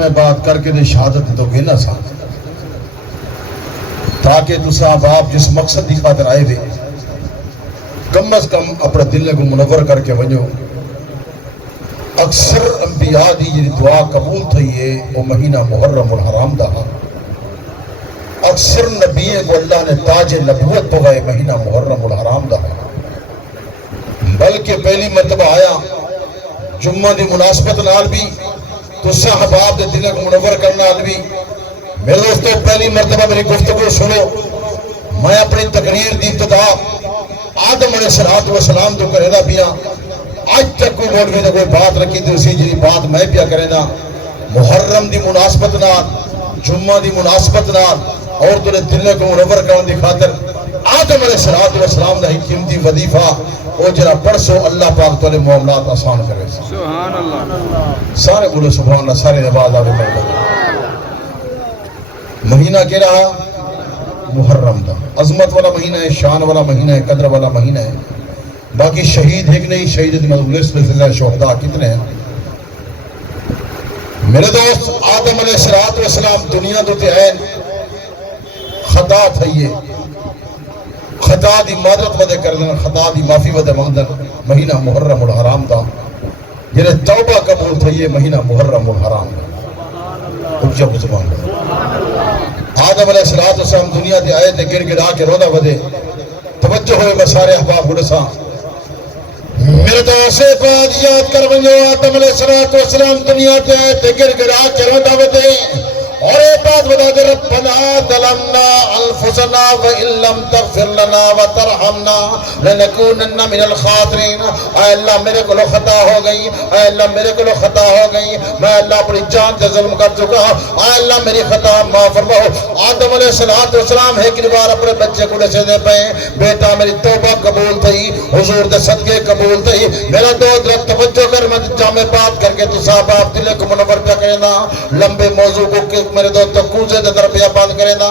میں بات کر کے شہادت تو گینا سا تاکہ تسا باپ جس مقصد کی خاطر آئے دے کم از کم اپنے دل کو منور کر کے ونجو۔ اکثر انبیاء دی جی دعا قبول تھی ہے وہ مہینہ محرم الحرام دا۔ اکثر نبیوں کو اللہ نے تاج نبوت پوائے مہینہ محرم الحرام دا، بلکہ پہلی مرتبہ آیا جمعہ دی مناسبت نال بھی تو صحاباب دے دل کو منور کرنا بھی۔ میرے دوستو پہلی مرتبہ میری گفتگو سنو، میں اپنی تقریر دی ابتدا آدم علیہ السلام تو کرے دا پیا۔ آج تک کوئی موڑ میں کوئی بات رکھی تھی اسی جنہی بات میں پیا کرے دا۔ محرم دی مناسبت نال، جمعہ دی مناسبت نال اور تو نے دل کو منور کرنے دی خاطر آدم علیہ السلام دا ہی قیمتی وظیفہ وہ جرا پڑھ سو اللہ پاک تو معاملات آسان کرے۔ سبحان اللہ، سارے بولو سبحان اللہ، سارے نواز آگے بڑھ۔ مہینہ کیا رہا؟ محرم دا، عظمت والا مہینہ ہے، شان والا مہینہ ہے، قدر والا مہینہ ہے۔ باقی شہید ایک نہیں، شہید دی مدولہ صلی اللہ شہداء کتنے ہیں؟ میرے دوست آدم علیہ السلام دنیا دو تے آئے، خطا تھئیے، خطا دی معذرت ودے کردن، خطا دی معافی ودے مندن مہینہ محرم الحرام دا، جنہیں توبہ قبول تھئیے مہینہ محرم الحرام دا۔ اجب زبان دا آدم علیہ السلام دنیا دے آئے تھے، گر گرا کے رودا ودے توجہ ہوئے بسارے احباب گڑسا۔ میرے دوست سے بات یاد کر بنجو، آدم علیہ السلام دنیا دے آئے تھے، گر گرا کے رودا ودے اور ایک بات بتا دے، ربنا ظلمنا انفسنا وان لم تغفر لنا وترحمنا لنکونن من الخاسرین۔ اے اللہ میرے کو خطا ہو گئی، اے اللہ میرے کو خطا ہو گئی، میں اللہ اپنی جان سے ظلم کر چکا، اے اللہ میری خطا معاف فرماؤ۔ آدم علیہ السلام ایک بار اپنے بچے کو سے دے پے، بیٹا میری توبہ قبول تھی، حضور دے صدقے قبول تھی۔ میرا دوست رکھ توجہ کر، میں جامع بات کر کے تو صاحب آپ دل کو منور پہ کرنا، لمبے موضوع کو میرے دوستوں کوزے دے در پیا بند کرے نا۔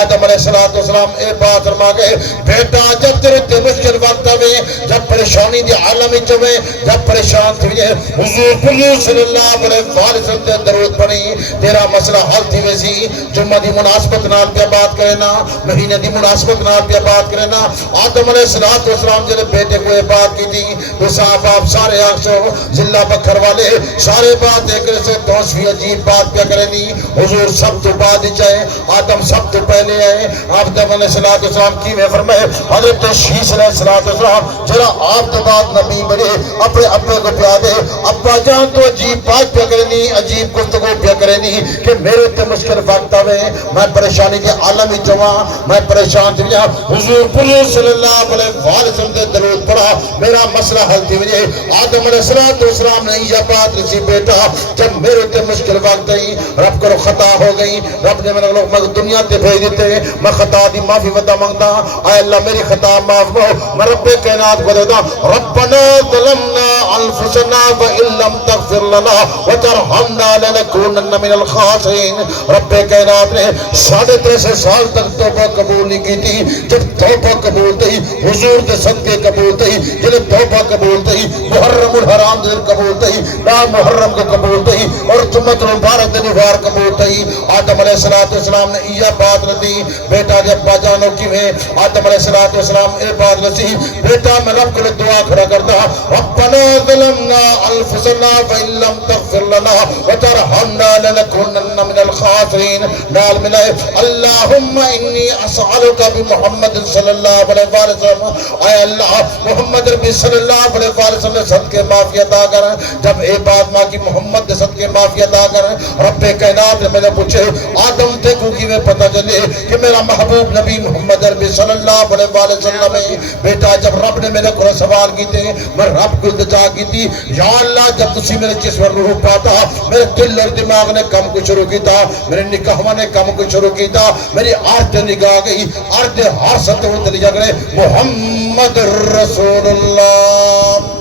آدم علیہ السلام اے بات فرما گئے، بیٹا جب تیرے تے مشکل وقت ہوئے، جب پریشانی دی عالم وچ ہوئے، جب پریشان تھے، حضور صلی اللہ علیہ وسلم تے درود پڑھی، تیرا مسئلہ حل تھی ویسی۔ جمعہ دی مناسبت نال پیا بات کرے نا، مہینے دی مناسبت نال پیا بات کرے نا۔ آدم علیہ السلام جلے بیٹے کو یہ بات کی تھی تو صاحب آپ سارے آنکھوں ضلع بکھر والے سارے بات ایک سے دوسری عجیب بات پیا کرے نی۔ حضور سب تو بعد چاہے، آدم سب تو پہلے آئے۔ آدم علیہ السلام کی میں فرمائے، حضرت شیش علیہ السلام جرا آپ تو بعد نبی بڑے اپنے ابے کو پیادے، ابا جان تو عجیب بات پیا کرنی، عجیب گفتگو پیا کرنی کہ میرے تے مشکل وقت آوے، میں پریشانی کے عالم ہی چواں، میں پریشان تھی جا۔ حضور صلی اللہ علیہ وسلم دے درود پڑھا، میرا مسئلہ حل تھی وجہ۔ آدم علیہ السلام نے یہ بات رسی، بیٹا جب میرے تے مشکل وقت آئی، رب کرو خطا ہو گئی، رب نے میرے لوگ دنیا تے بھیج دیتے، میں خطا دی معافی ودا مانگتا، اے اللہ میری خطا معاف کرو۔ میں رب کائنات کو دیتا، ربنا ظلمنا انفسنا وان لم تغفر لنا وترحمنا لنکونن من الخاسرین۔ رب کائنات نے 3.5 سال تک توبہ قبول نہیں کی تھی، جب توبہ قبول تھی، حضور دے صدقے قبول تھی، جنہیں توبہ قبول تھی، محرم الحرام دن قبول تھی، نا محرم کو قبول تھی، اور جمعۃ المبارک دن وار قبول تھی۔ آدم علیہ السلام نے یہ بات رسی، بیٹا جب باجانو کی میں آدم علیہ السلام اے بات رسی، بیٹا میں رب کو دعا کھڑا کرتا، ربنا ظلمنا انفسنا وان لم تغفر لنا وترحمنا لنکونن من الخاسرین۔ نال ملائے اللہم انی اسألک بمحمد صلی اللہ علیہ وسلم، اے اللہ محمد ربی صلی اللہ علیہ وسلم صدقے معافی عطا کر۔ جب اے بات ماں کی محمد صدقے معافی عطا کر، رب کائنات نے میں نے پوچھے آدم تے کو کی میں پتہ چلے کہ میرا محبوب نبی محمد عربی صلی اللہ علیہ وسلم ہے۔ بیٹا جب رب نے میرے کو سوال کی تھے، میں رب کو التجا کی تھی، یا اللہ جب تسی میرے جسم روح پاتا، میرے دل اور دماغ نے کم کو شروع کی تھا، میرے نگاہ نے کم کو شروع کی تھا، میری آرد نگاہ گئی، آرد حاصل تو دلی جگڑے محمد رسول اللہ۔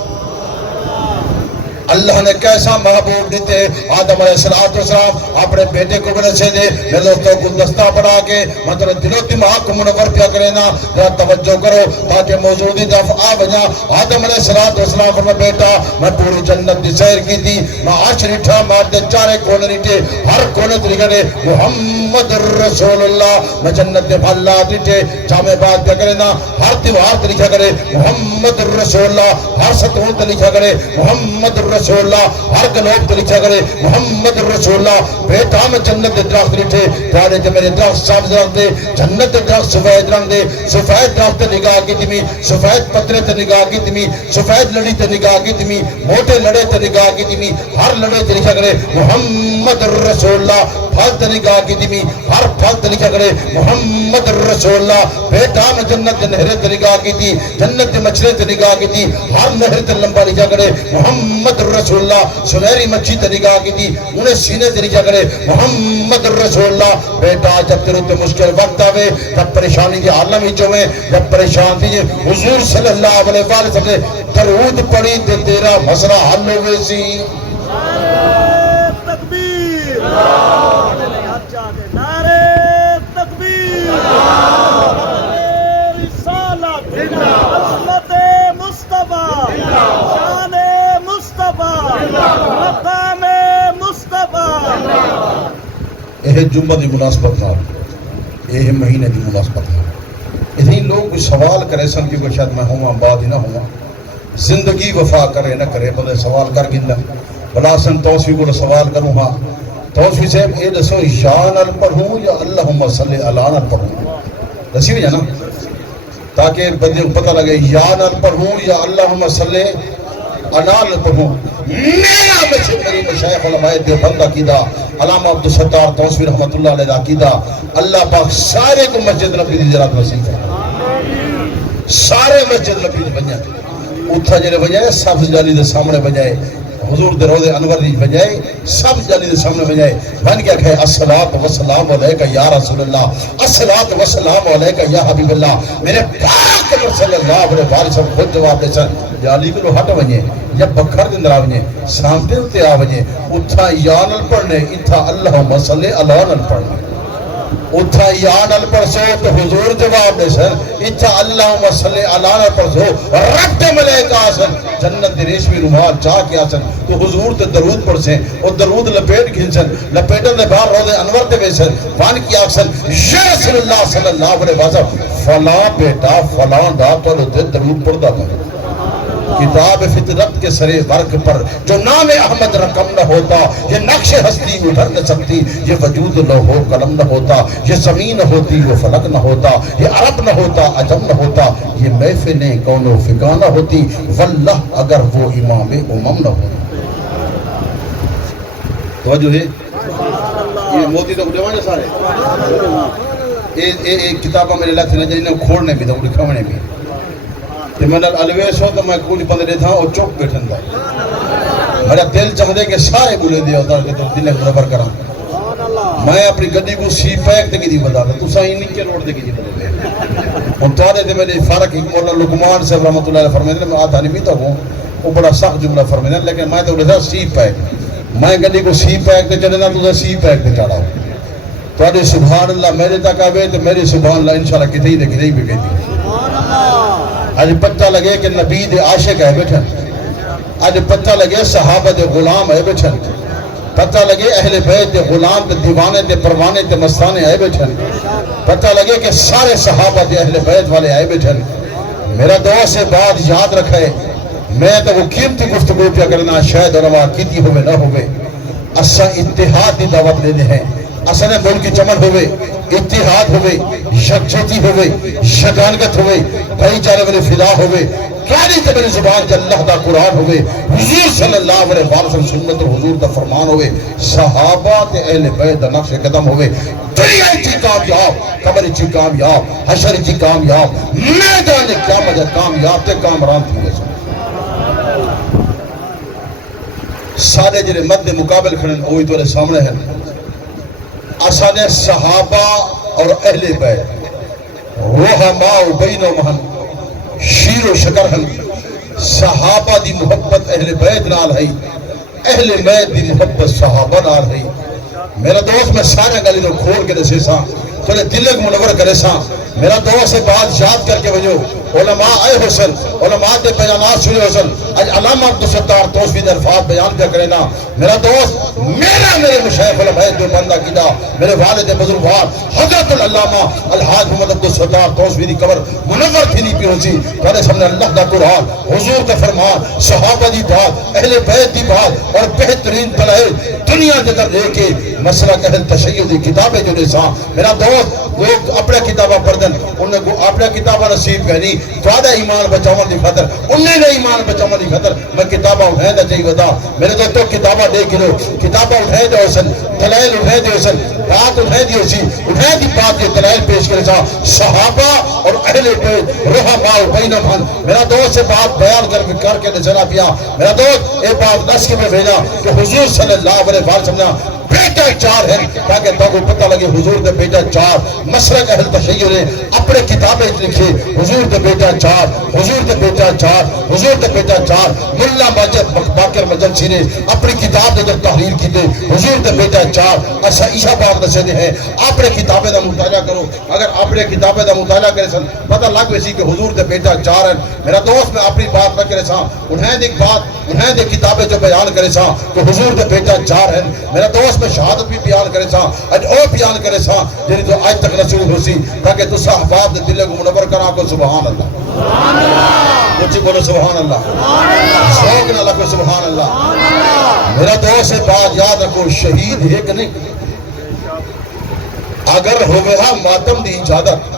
اللہ نے کیسا محبوب دیتے آدم علیہ السلام اپنے بیٹے کو بڑے سے دے میرے دوستوں کو دستہ پڑھا کے مطلب دل و دماغ کو منور پیا کرے نا ذرا توجہ کرو تاکہ موجودی دفعہ بجا آدم علیہ السلام فرما بیٹا میں پوری جنت دی سیر کی تھی میں عرش نٹھا مادے چارے کونے نٹھے ہر کونے تو لکھا دے محمد رسول اللہ میں جنت دے بھالا نٹھے جامع بات پیا کرے نا ہر دیوار تو لکھا کرے محمد رسول اللہ ہر ستون تو لکھا کرے محمد رسول اللہ ہر گلوب تو لکھا کرے محمد رسول اللہ بیٹا میں جنت دے درخت نٹھے پہلے جو میرے درخت سبز رنگ دے جنت دے درخت سفید رنگ دے سفید درخت نگاہ کی تمی سفید پترے تے نگاہ کی تمی سفید لڑی تے نگاہ کی تمی موٹے لڑے تے نگاہ کی تمی ہر لڑے تے لکھا کرے محمد رسول اللہ پھل تے نگاہ کی تمی ہر پھل تے لکھا کرے محمد رسول اللہ بیٹا میں جنت دے نہرے تے نگاہ کی تھی جنت دے مچھلے تے نگاہ کی تھی ہر نہر تے لمبا لکھا کرے محمد رسول اللہ سنہری مچھی تے نگاہ کی تھی انہیں سینے تے لکھا کرے محمد رسول اللہ بیٹا جب تیرے تے مشکل وقت آوے جب پریشانی کے عالم ہی چویں جب پریشان تھی حضور صلی اللہ علیہ وسلم نے درود پڑھی تے تیرا مسئلہ حل ہوئے سی تکبیر نعرے تکبیر رسالت عظمت مصطفیٰ شان مصطفیٰ مقام مصطفیٰ یہ جمعہ دی مناسبت نہ یہ مہینے دی مناسبت نہ اتنی لوگ کوئی سوال کرے سن کہ شاید میں ہوں بعد ہی نہ ہوں زندگی وفا کرے نہ کرے بندے سوال کر گندہ بلا سن توسوی کو سوال کروں ہاں توسوی سے اے دسو یا نال پڑھوں یا اللہم صلی اللہ نال پڑھوں دسی بھی جانا تاکہ بندے کو پتہ لگے یا نال پڑھوں یا اللہم صلی اللہ نال پڑھوں میرا بچے میری مشایخ علماء دیوبند عقیدہ علامہ عبدالستار توسوی رحمت اللہ علیہ عقیدہ اللہ پاک سارے کو مسجد نبی دی زیارت نصیب ہے سارے مسجد نبی دی بنیا اتھا جلے بجائے سبز جالی دے سامنے بجائے حضور دے روضے انور دی بجائے سبز جالی دے سامنے بجائے بن کیا کہے الصلاة والسلام علیکہ یا رسول اللہ الصلاة والسلام علیکہ یا حبیب اللہ میرے پاک صلی اللہ علیہ وسلم خود جواب دے سن جالی کو ہٹ بجے یا بکھر دن را بجے سامتے ہوتے آ بجے اتھا یا نل پڑھنے اتھا اللہم صلی اللہ نل پڑھنے اتھا یا نل پڑھسو تو حضور جواب دے سن اتھا اللہم صلی اللہ نل پڑھسو رب دے ملیکہ آسن جنت دے ریشمی رومال چاہ کے آسن تو حضور تے درود پڑھسیں اور درود لپیٹ گھنسن لپیٹن دے باہر روضے انور دے بیسن پان کی آکسن یا رسول اللہ صلی اللہ علیہ وسلم فلاں بیٹا فلاں دا تو تے درود پڑھ دا میں کتاب فطرت کے سرے ورق پر جو نام احمد رقم نہ ہوتا یہ نقش ہستی ادھر نہ سکتی یہ وجود لوہو قلم نہ ہوتا یہ زمین نہ ہوتی وہ فلک نہ ہوتا یہ عرب نہ ہوتا عجم نہ ہوتا یہ محفل کون و فقہ نہ ہوتی واللہ اگر وہ امام امم نہ ہوتا توجہ ہے یہ موتی تو جوانے سارے ایک کتابہ میرے لکھ نہ جنہیں کھوڑنے بھی تھا لکھونے بھی کہ میں الویس ہو تو میں کچھ بندے تھا اور چوک بیٹھن تھا میرا دل چاہتے کہ سارے بولے دیا ہوتا کہ تو دل مدبر کرا میں اپنی گڈی کو سی پیک دے کی دی بتا تو سا ہی نیچے روڈ دے کی دی بتا ہم تو آدھے تھے میرے فارق مولا لقمان سے رحمت اللہ علیہ فرمیدے میں آدھا نہیں بھی ہوں وہ بڑا سخت جملہ فرمیدے لیکن میں تو بولے تھا سی پیک میں گڈی کو سی پیک دے چلے نا تو سی پیک دے چڑھا ہوں تو آدھے سبحان اللہ میرے تک آوے تو میرے سبحان اللہ انشاءاللہ کتھے ہی دے کتھے ہی بھی کہتی آج پتہ لگے کہ نبی دے عاشق ہے بیٹھن آج پتہ لگے صحابہ دے غلام ہے بیٹھن پتہ لگے اہل بیت دے غلام دے دیوانے دے پروانے دے مستانے آئے بیٹھن پتہ لگے کہ سارے صحابہ دے اہل بیت والے آئے بیٹھن میرا دعا سے بعد یاد رکھے میں تو وہ قیمتی گفتگو پیا کرنا شاید علماء کیتی ہوئے نہ ہوئے اسا اتحاد دی دعوت لینے ہیں اسا نے ملک کی چمن ہوئے اتحاد ہوئے یکجہتی ہوئے یگانگت ہوئے بھائی چارے میرے فدا ہوئے کہانی تے میری زبان کے اللہ دا قرآن ہوئے حضور صلی اللہ علیہ وسلم سنت حضور دا فرمان ہوئے صحابہ تے اہل بیت دا نقش قدم ہوئے دنیا چی کامیاب قبر چی کامیاب حشر چی کامیاب میدان قیامت کامیاب تے کامران تھی گئے سارے جنہیں مد مقابل کھڑن ہوئی تو سامنے ہیں اسانے صحابہ اور اہل بیت روحماء بینہم ہن شیر و شکر ہن صحابہ دی محبت اہل بیت نال ہے، اہل بیت دی محبت صحابہ نال ہے۔ میرا دوست میں سارے گلی نو کھول کے دسے سا تھوڑے دل کو منور کرے سا۔ میرا دوست سے بات یاد کر کے وجو علماء آئے حسن، علماء دے بیانات سنے حسن، اج علامہ عبدالستار توسوی دے الفاظ بیان پہ کرے نا۔ میرا دوست میرے مشایخ علماء جو بندہ کیدا میرے والد بزرگوار حضرت العلامہ الحاج محمد عبدالستار توسوی دی قبر منور تھی نہیں پی ہوسی۔ تھوڑے سامنے اللہ دا قرآن، حضور کا فرمان، صحابہ دی بات، اہل بیت دی بات اور بہترین دلائل دنیا دے در لے کے مسئلہ اہل تشیع دی کتابیں جو نساں۔ میرا دوست لوگ اپنے کتابہ پڑھ دن، انہیں کو اپنے کتابہ نصیب کرنی، توڑا ایمان بچاؤں دی خطر، انہیں نے ایمان بچاؤں دی خطر۔ میں کتابہ اٹھائیں دا چاہیے بدا، میرے دوستوں کتابہ دے گلو، کتابہ اٹھائیں دے حسن، دلائل اٹھائیں دے حسن، بات اٹھائیں دی حسی، اٹھائیں دی بات کے دلائل پیش کرے سا۔ صحابہ اور اہل بیت رحماء بینہم، میرا دوست سے بات بیان کر کے نظرہ پیا۔ میرا دوست ایک بات نسک میں بھیجا کہ حضور صلی اللہ علیہ وسلم بیٹا چار ہے، تاکہ تو کو پتہ لگے حضور دے بیٹا چار۔ مسلک اہل تشیع نے اپنے کتابیں لکھے، حضور دے بیٹا چار، حضور دے بیٹا چار، حضور دے بیٹا چار۔ ملا ماجد باقر مجلسی نے اپنی کتاب دے جب تحریر کی دے حضور دے بیٹا چار۔ ایسا عیشہ پاک دسے دے ہیں، اپنے کتابیں دا مطالعہ کرو۔ اگر اپنے کتابیں دا مطالعہ کرے سن پتہ لگ ویسی کہ حضور دے بیٹا چار ہیں۔ میرا دوست میں اپنی بات نہ کرے سا، انہیں دیکھ بات، انہیں دیکھ کتابیں جو بیان کرے سا کہ حضور دے بیٹا چار ہیں۔ میرا دوست میں شہادت بھی بیان کرے سا، اج او بیان کرے سا جنہی تو آج تک نصیب ہو سی، تاکہ تو صحباب دے دلے کو منور کرا کو سبحان اللہ۔ سبحان اللہ، کچھ بولو سبحان اللہ، شوق نہ لگو سبحان اللہ۔ میرا دوست سے بات یاد رکھو، شہید ہے کہ نہیں؟ اگر ہوئے ہاں ماتم دی اجازت،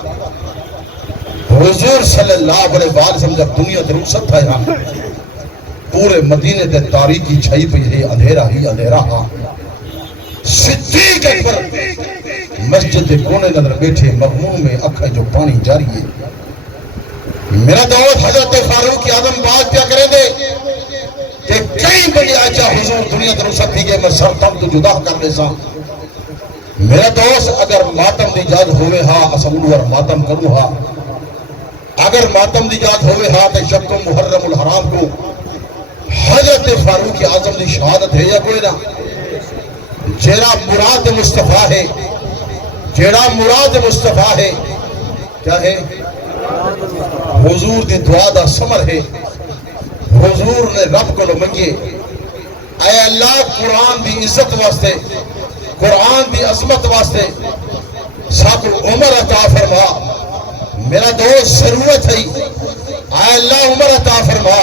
حضور صلی اللہ علیہ وسلم جب دنیا در رخصت تھا یہاں، پورے مدینے تے تاریکی چھائی پہ ہے، اندھیرا ہی اندھیرا ہاں۔ صدیق اکبر مسجد کونے اندر بیٹھے، مغموم میں اکھا جو پانی جاری ہے۔ میرا دوست حضرت فاروق اعظم بات کیا کرے دے کہ کئی بڑی آجا حضور دنیا در رخصت تھی گئے، میں سر تم تو جدا کر لے سا۔ میرا دوست اگر ماتم دی جاد ہوئے ہاں اسمول اور ماتم کروں ہاں، اگر ماتم دی جاد ہوئے ہاں تو شب محرم الحرام کو حضرت فاروق اعظم دی شہادت ہے یا کوئی نہ؟ جیڑا مراد مصطفیٰ ہے، جیڑا مراد مصطفیٰ ہے کیا ہے؟ حضور دی دعا دا سمر ہے۔ حضور نے رب کو منگے، اے اللہ قرآن دی عزت واسطے، قرآن دی عظمت واسطے ساتھ عمر عطا فرما۔ میرا دوست ضرورت ہے، اے اللہ عمر عطا فرما۔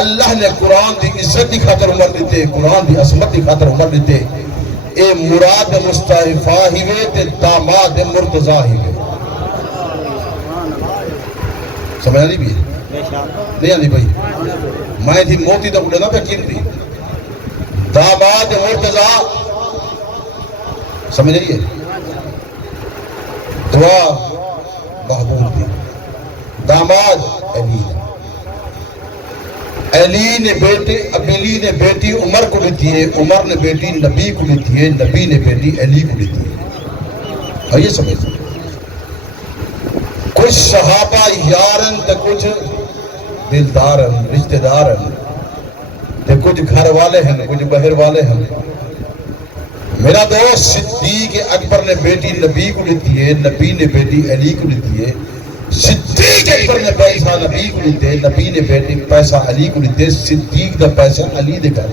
اللہ نے قرآن دی عزت دی خاطر عمر دیتے، قرآن دی عظمت دی خاطر عمر دیتے۔ اے مراد مصطفیٰ ہی وے تے داماد مرتضیٰ ہی وے۔ سمجھا نہیں بھی نہیں آنی بھائی، میں تھی موتی دا اڑے نا پہ کیم تھی داماد مرتضیٰ، سمجھ رہی ہے؟ دعا محبوب دی داماد علی نے بیٹی، علی نے بیٹی عمر کو لیتی ہے، عمر نے بیٹی نبی کو لیتی ہے، نبی نے بیٹی علی کو لیتی ہے۔ اور یہ سمجھ کچھ صحابہ یارن تے کچھ دلدارن، رشتہ دارن تے کچھ گھر والے ہیں، کچھ بہر والے ہیں۔ میرا دوست صدیق اکبر نے بیٹی نبی کو لیتی ہے، نبی نے بیٹی علی کو لیتی ہے۔ صدیق اکبر نے پیسہ نبی کو لیتے، نبی نے بیٹی پیسہ علی کو لیتے، صدیق دا پیسہ علی دے کر۔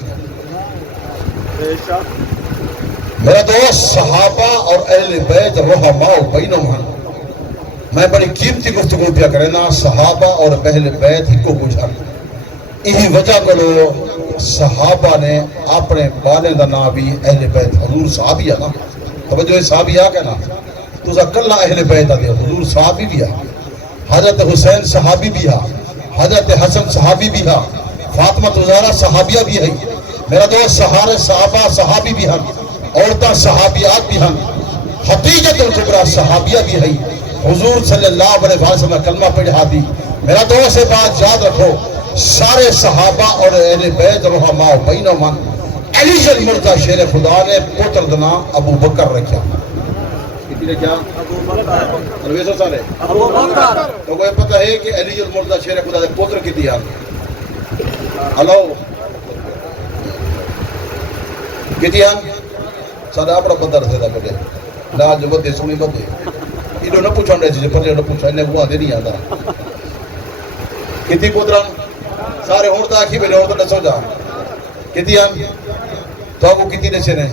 میرا دوست صحابہ اور اہل بیت رحماء بینہم، میں بڑی قیمتی گفتگو پیا کرے نا، صحابہ اور اہل بیت ہی کو گزار۔ یہی وجہ کرو صحابہ نے اپنے والے دا نام بھی اہل بیت حضور صحابیہ نا، توجہ صحابیہ کہنا تو کلہ اہل بیت آدھے حضور صحابی بھی ہے، حضرت حسین صحابی بھی ہے، حضرت حسن صحابی بھی ہے، فاطمہ زہرا صحابیہ بھی ہے۔ میرا دوست سہارے صحابہ صحابی بھی ہیں، عورتیں صحابیات بھی ہیں، خدیجہ الکبریٰ صحابیہ بھی ہے۔ حضور صلی اللہ علیہ وسلم کلمہ پڑھا دی۔ میرا دوست سے بات یاد رکھو، سارے صحابہ اور اہل بیت رحماء بینہم، علی المرتضیٰ شیر خدا نے پتر دنا ابو بکر رکھا۔ کیا تو کوئی پتہ ہے کہ علی المرتضیٰ شیر خدا نے پتر کی دیا؟ ہلو کتنی ہیں سارا اپنا بندہ رسے دا بڑے لال جو بدے سونی بدے انہوں نے پوچھا رہے چیزیں پر انہوں نے پوچھا انہیں وہ آدھے نہیں آتا کتنی پوتران سارے ہون تا آکھی بیلے ہون تو نسو جا کتنی ہیں تو وہ کتنی نشے نے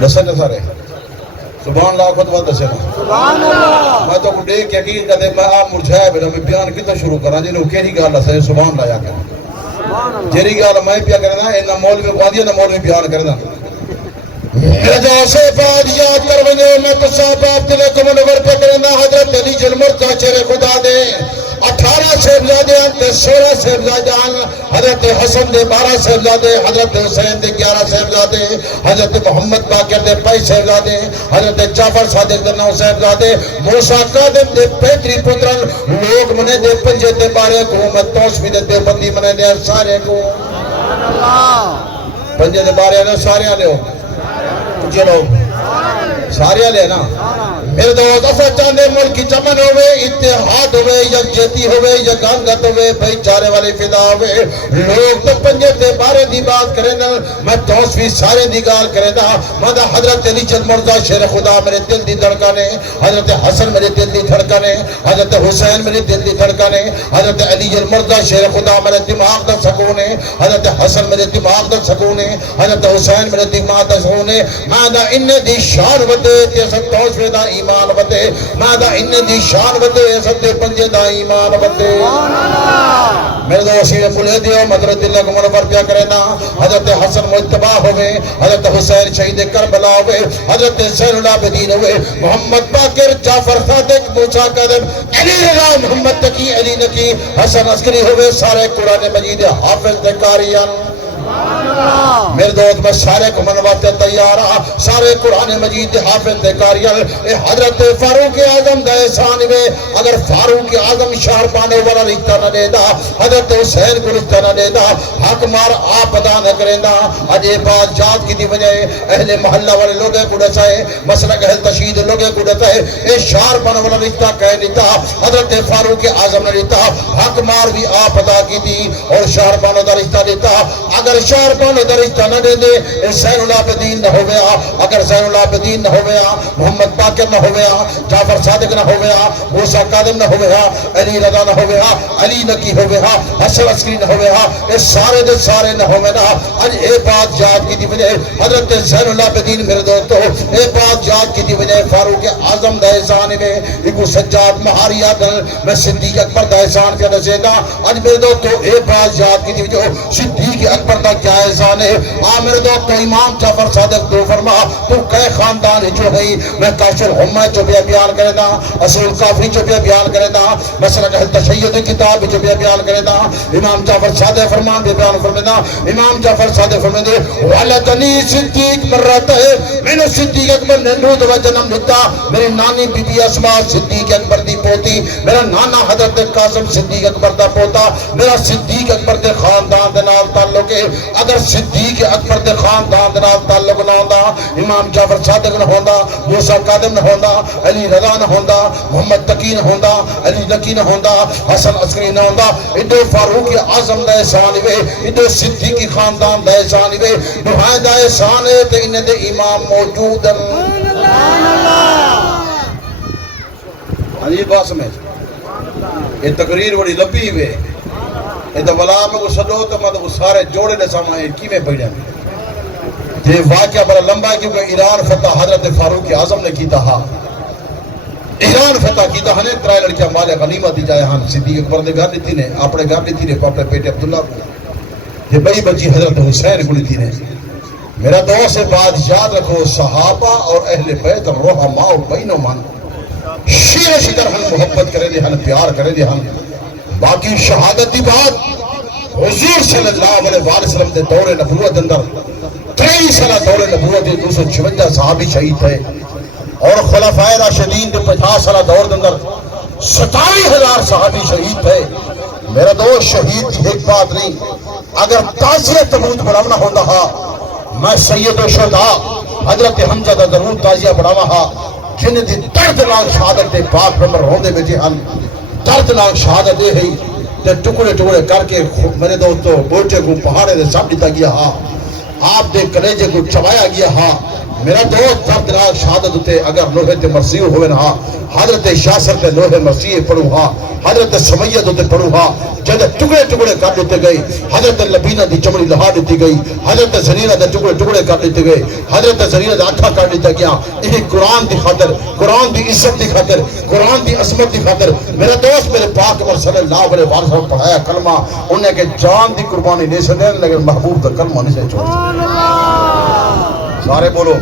نسے نے سارے سبحان اللہ خود بات نسے نے سبحان اللہ میں تو دیکھ یقین کرتے میں آپ مرجھایا بیلے میں بیان کتنا شروع کرنا جنہوں کیری گال نسے سبحان اللہ یا کرنا جیری گال میں پیا کرنا انہا مولوی قوادی انہا مولوی بیان کرنا رجا سے بعد یاد کر بنے میں تو صاحب آپ دلے کو منور پہ کرنا حضرت علی جلمرزا شیر خدا دے 18 صاحبزادے ہیں 16 صاحبزادے ہیں حضرت حسن دے 12 صاحبزادے حضرت حسین دے 11 صاحبزادے حضرت محمد باقر دے 5 صاحبزادے حضرت جعفر صادق دے 9 صاحبزادے موسیٰ قادم دے 35 پترن لوگ منے دے 5 دے 12 کو میں توسمی دے بندی منے دے سارے کو 5 دے 12 نے سارے آنے ہو چلو سارے آلے نا میرے دوست اصلا چاندے ملک کی چمن ہوئے اتحاد ہوئے یکجہتی ہوئے یگانگت ہوئے بھائی چارے والے فدا ہوئے لوگ تو 5 دے 12 دی بات کریں نا میں توسوی سارے دی گال کریں نا مدہ حضرت علی جلمرزا شیر خدا میرے دل دی دھڑکانے حضرت حسن میرے دل دی دھڑکانے حضرت حسین میرے دل دی دھڑکانے حضرت علی جلمرزا شیر خدا میرے دماغ دا سکونے حضرت حسن میرے دماغ دا سکونے حضرت حسین میرے دماغ دا سکونے مادہ انہیں دی شان ودے تیسا توسوی دا ایمان ودے مادہ انہیں دی شان ودے سدے 5 دا ایمان ودے میرے دو وسیع پلے دیو مدرد اللہ کو منور پیا کرنا حضرت حسن مجتبہ ہوئے حضرت حسین شہید کربلا ہوئے حضرت زین العابدین ہوئے محمد باقر جعفر صادق موسیٰ قادم علی رضا محمد تقی علی نقی حسن عسکری ہوئے سارے قرآن مجید حافظ دکاریان میرے دوست میں سارے کو منواتے تیار سارے قرآن مجید حافظ دکاریان حضرت فاروق اعظم دا احسان میں اگر فاروق اعظم شہر پانے والا رشتہ نہ دے دا حضرت حسین کو رشتہ نہ دے دا حق مار آپ ادا نہ کریں دا اجے بات جات کی دی وجہ اہل محلہ والے لوگے کو ڈسائے مسلک اہل تشہید لوگے کو ڈسائے اے شہر پانے والا رشتہ کہہ دیتا حضرت فاروق اعظم نے دیتا حق مار بھی آپ ادا کی دی اور شہر پانے دا رشتہ دیتا اگر شہر پانے دا رشتہ نہ دے دے زین العابدین نہ ہویا اگر زین العابدین نہ ہویا محمد باقر نہ ہویا جعفر صادق نہ ہویا موسیٰ قادم نہ ہویا علی رضا نہ ہویا علی نقی ہویا حسن عسکری نہ ہویا اس سارے دے سارے نہ ہویا آج اے بات یاد کی دی وجہ حضرت زین العابدین میرے دوستو اے بات یاد کی دی وجہ فاروق اعظم دا احسان میں ایک سجاد مہاری آدھل میں صدیق اکبر دا احسان کیا نسے گا آج میرے دوستو اے بات یاد کی دی وجہ صدیق اکبر دا کیا احسان ہے میرے دوستو امام جعفر صادق دو فرما تو کئے خاندان جو ہے میں کاشر ہمہ جو بھی بیان کرے دا اصول کافری جو بھی بیان کرے دا مسلک اہل تشیعت کتاب جو بھی بیان کرے دا امام جعفر صادق فرمان بھی بیان فرمے دا امام جعفر صادق فرمے دے والدنی صدیق مرات ہے میں نے صدیق اکبر نے نود و جنم دیتا میری نانی بی بی اسماء صدیق اکبر دی پوتی میرا نانا حضرت قاسم صدیق اکبر دا پوتا میرا صدیق اکبر دے خاندان دے نال تعلق ہے اگر صدیق اکبر دے خاندان دے نال تعلق نہ ہوندا امام جعفر صادق نہ ہوندا موسیٰ قادم نہ ہوندا علی رضا نہ ہوندا محمد تقی نہ ہوندا علی نقی نہ ہوندا حسن عسکری نہ ہوندا ادو فاروق اعظم دا احسان ہوئے ادو صدیقی خاندان دا احسان ہوئے نمائندہ احسان ہے تے انہیں دے امام موجود عجیب بات سمجھ یہ تقریر بڑی لبی ہوئے یہ تو بلا میں کو سدو تو میں تو سارے جوڑے نے سامائے کی میں پڑھیں یہ واقعہ بڑا لمبا ہے کیونکہ ایران فتح حضرت فاروق اعظم نے کیتا ہا ایران فتح کیتا ہنے 3 لڑکیاں مال غنیمت دی جائے ہن صدیق اکبر نے گھر لیتی نے اپنے گھر لیتی نے اپنے بیٹے عبداللہ کو یہ بڑی بچی حضرت حسین کو لیتی نے میرا دو سے بعد یاد رکھو صحابہ اور اہل بیت رحماء بینہم شیر شکر ہن محبت کرے دے ہن پیار کرے دے ہن باقی شہادت دی بات حضور صلی اللہ علیہ وسلم دے دور نبوت اندر 23 سالہ دور نبوت دے 256 صحابی شہید تھے اور خلفائے راشدین دے 50 سالہ دور اندر 27,000 صحابی شہید تھے میرا دوست شہید کی ایک بات نہیں اگر تازیہ تبوت بڑھاونا ہوندہ ہا میں سید و شہداء حضرت حمزہ دا ضرور تازیہ بڑھاونا ہا جنہیں دی درد نال شہادت دے پاک پر روندے بیٹھے ہن دردناک شہادت دے ہی تے ٹکڑے ٹکڑے کر کے میرے دوستو بوٹے کو پہاڑے دے سب دیتا گیا ہاں آپ دے کلیجے کو چبایا گیا ہاں میرا دوست دردناک شہادت تے اگر لوہے تے مرسیح ہوئے ہاں حضرت شاسر تے لوہے مرسیح پڑھو ہاں حضرت سمیہ تے پڑھو ہاں جد ٹکڑے ٹکڑے کر دیتے گئے حضرت لبینہ دی چمڑی لہا دیتی گئی حضرت زنینہ دے ٹکڑے ٹکڑے کر دیتے گئے حضرت زنینہ دے اٹھا کر دیتا گیا یہ قرآن دی خاطر قرآن دی عزت دی خاطر قرآن دی عظمت دی خاطر میرا دوست میرے پاک عمر صلی اللہ علیہ وسلم پڑھایا کلمہ انہیں کہ جان دی قربانی نہیں سکتے لیکن محبوب کا کلمہ نہیں سے چھوڑ سارے بولو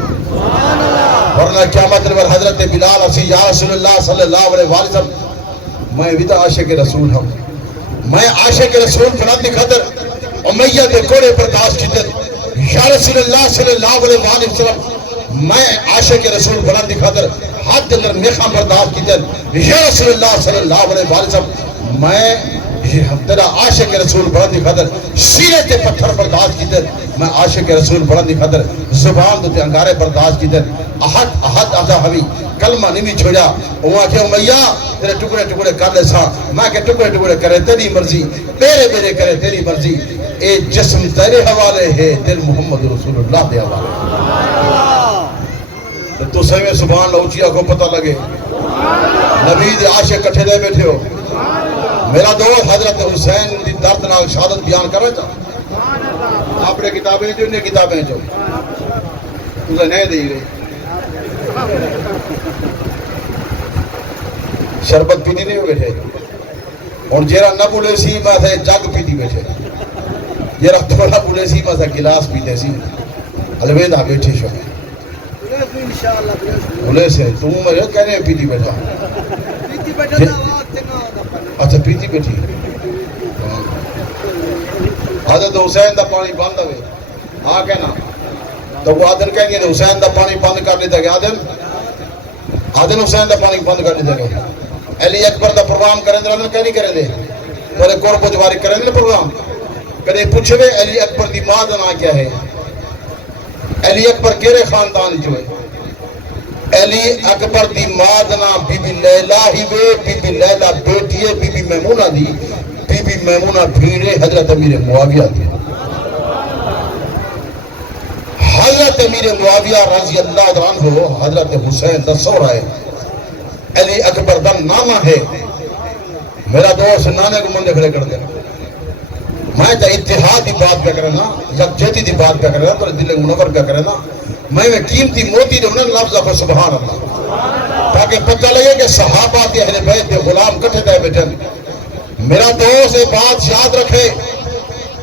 ورنہ قیامت پر حضرت بلال اسی یا رسول اللہ صلی اللہ علیہ وسلم میں بھی تو عاشق رسول ہوں میں عاشق رسول فرات دی خاطر امیہ دے کوڑے برداشت کی در یا رسول اللہ صلی اللہ علیہ وسلم میں عاشق رسول فرات دی خاطر حد اندر میخاں برداشت کی در یا رسول اللہ صلی اللہ علیہ وسلم میں تیرا عاشق رسول فرات دی خاطر سینے تے پتھر برداشت کی در میں عاشق رسول فرات دی خاطر زبان تے انگارے برداشت کی در احد احد آزا حوی کلمہ نہیں چھوڑا وہاں کہ امیہ تیرے ٹکڑے ٹکڑے کر لے سا میں کہ ٹکڑے ٹکڑے کرے تیری مرضی میرے میرے کرے تیری مرضی اے جسم تیرے حوالے ہے دل محمد رسول اللہ دے حوالے تو سویں سبحان اللہ اچھیا کو پتہ لگے نبی دے عاشق کٹھے دے بیٹھے ہو میرا دوست حضرت حسین دی دردناک شہادت بیان کر رہا تھا آپ نے کتابیں جو انہیں کتابیں جو اسے نہیں دی گئی شربت پیتی نہیں ہو بیٹھے اور جیرا نہ بولے سی میں سے جگ پیتی بیٹھے جیرا تھوڑا بولے سی میں سے گلاس پیتے سی الویدہ بیٹھے شو بولے سے تم میرے کہنے پیتی بیٹھا اچھا پیتی بیٹھی حضرت حسین دا پانی بند ہوئے ہاں کہنا تو وہ آدن کہیں گے حسین دا پانی بند کر لیتا گیا آدن حسین دا پانی بند کر لیتا گیا علی اکبر دا پروگرام کریں دے آدن کہیں نہیں کریں دے پہلے قرب و جواری کریں دے پروگرام کہنے پوچھے وے علی اکبر دی ماں دا نا کیا ہے علی اکبر کیرے خاندان جو ہے علی اکبر دی ماں دا نا بی بی لیلہ ہی وے بی بی لیلہ بیٹی ہے بی بی میمونہ دی بی بی میمونہ بھیڑے حضرت امیر معاویہ دی حضرت امیر معاویہ رضی اللہ عنہ حضرت حسین دا سورہ ہے علی اکبر دا نامہ ہے میرا دوست نانے کو مندے کھڑے کر دے میں تا اتحاد دی بات پہ کرنا یکجہتی دی بات پہ کرنا تو دل منور پہ کرنا میں قیمتی موتی دے انہوں لفظ کو سبحان اللہ تاکہ پتہ لگے کہ صحابہ کے اہل بیت دے غلام کٹھے دے بیٹھن میرا دوست یہ بات یاد رکھے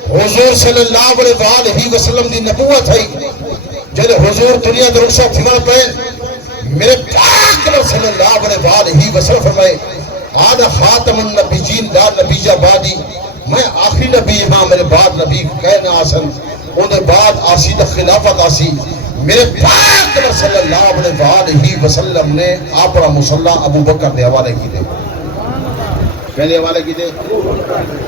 حضور صلی اللہ علیہ وسلم دی نبوت ہے جب حضور دنیا در رخصت تھمر پہن میرے پاک صلی اللہ علیہ وسلم فرمائے آدھا خاتم النبیین لا نبی بعدی میں آخری نبی ہاں میرے بعد نبی کہنا آسن انہیں بعد آسی دا خلافت آسی میرے پاک صلی اللہ علیہ وسلم نے اپنا مصلح ابو بکر دے حوالے کی دے پہلے حوالے کی دے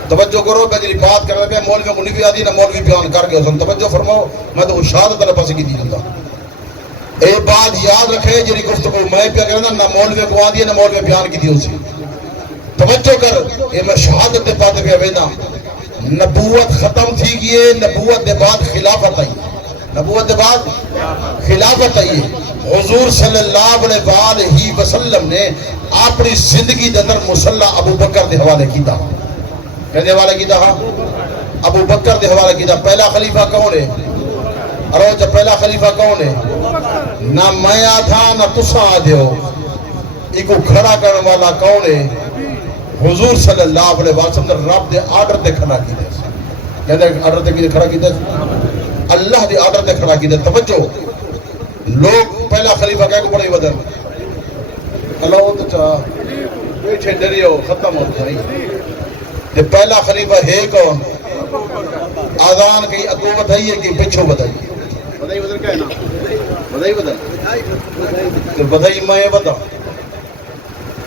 توجہ کرو میں جی بات کر رہے ہیں مولوی منیفی آدھی نہ مولوی بیان کر کے حسن توجہ فرماؤ میں تو شہادت اللہ پاس کی دی جاتا ایک بات یاد رکھے جی گفتگو میں پیا کرنا نہ مولوی کو آدھی نہ مولوی بیان کی دی اسی توجہ کر یہ میں شہادت دے پاتے پہ وینا نبوت ختم تھی گئے نبوت دے بعد خلافت آئی نبوت دے بعد خلافت آئی حضور صلی اللہ علیہ وسلم نے اپنی زندگی دے اندر مصلح ابو بکر دے حوالے کیتا کہنے حوالے کیتا ہاں ابو بکر دے حوالے کیتا پہلا خلیفہ کون ہے ارو جب پہلا خلیفہ کون ہے نہ میں آدھا نہ تسا آدھے ہو ایک کو کھڑا کرنے والا کون ہے حضور صلی اللہ علیہ وسلم نے رب دے آرڈر دے کھڑا کی دے کہنے آرڈر دے کھڑا کی دے اللہ دے آرڈر دے کھڑا کی دے توجہ لوگ پہلا خلیفہ کہہ کو پڑھائی بدن اللہ تو چاہ بیٹھے ڈریو ختم ہوتا ہے پہلا خلیفہ ہے کون آذان کی اگو بدھائیے کہ پچھو بدھائیے بدھائی بدھر کیا ہے نا بدھائی بدھر بدھائی میں بدھا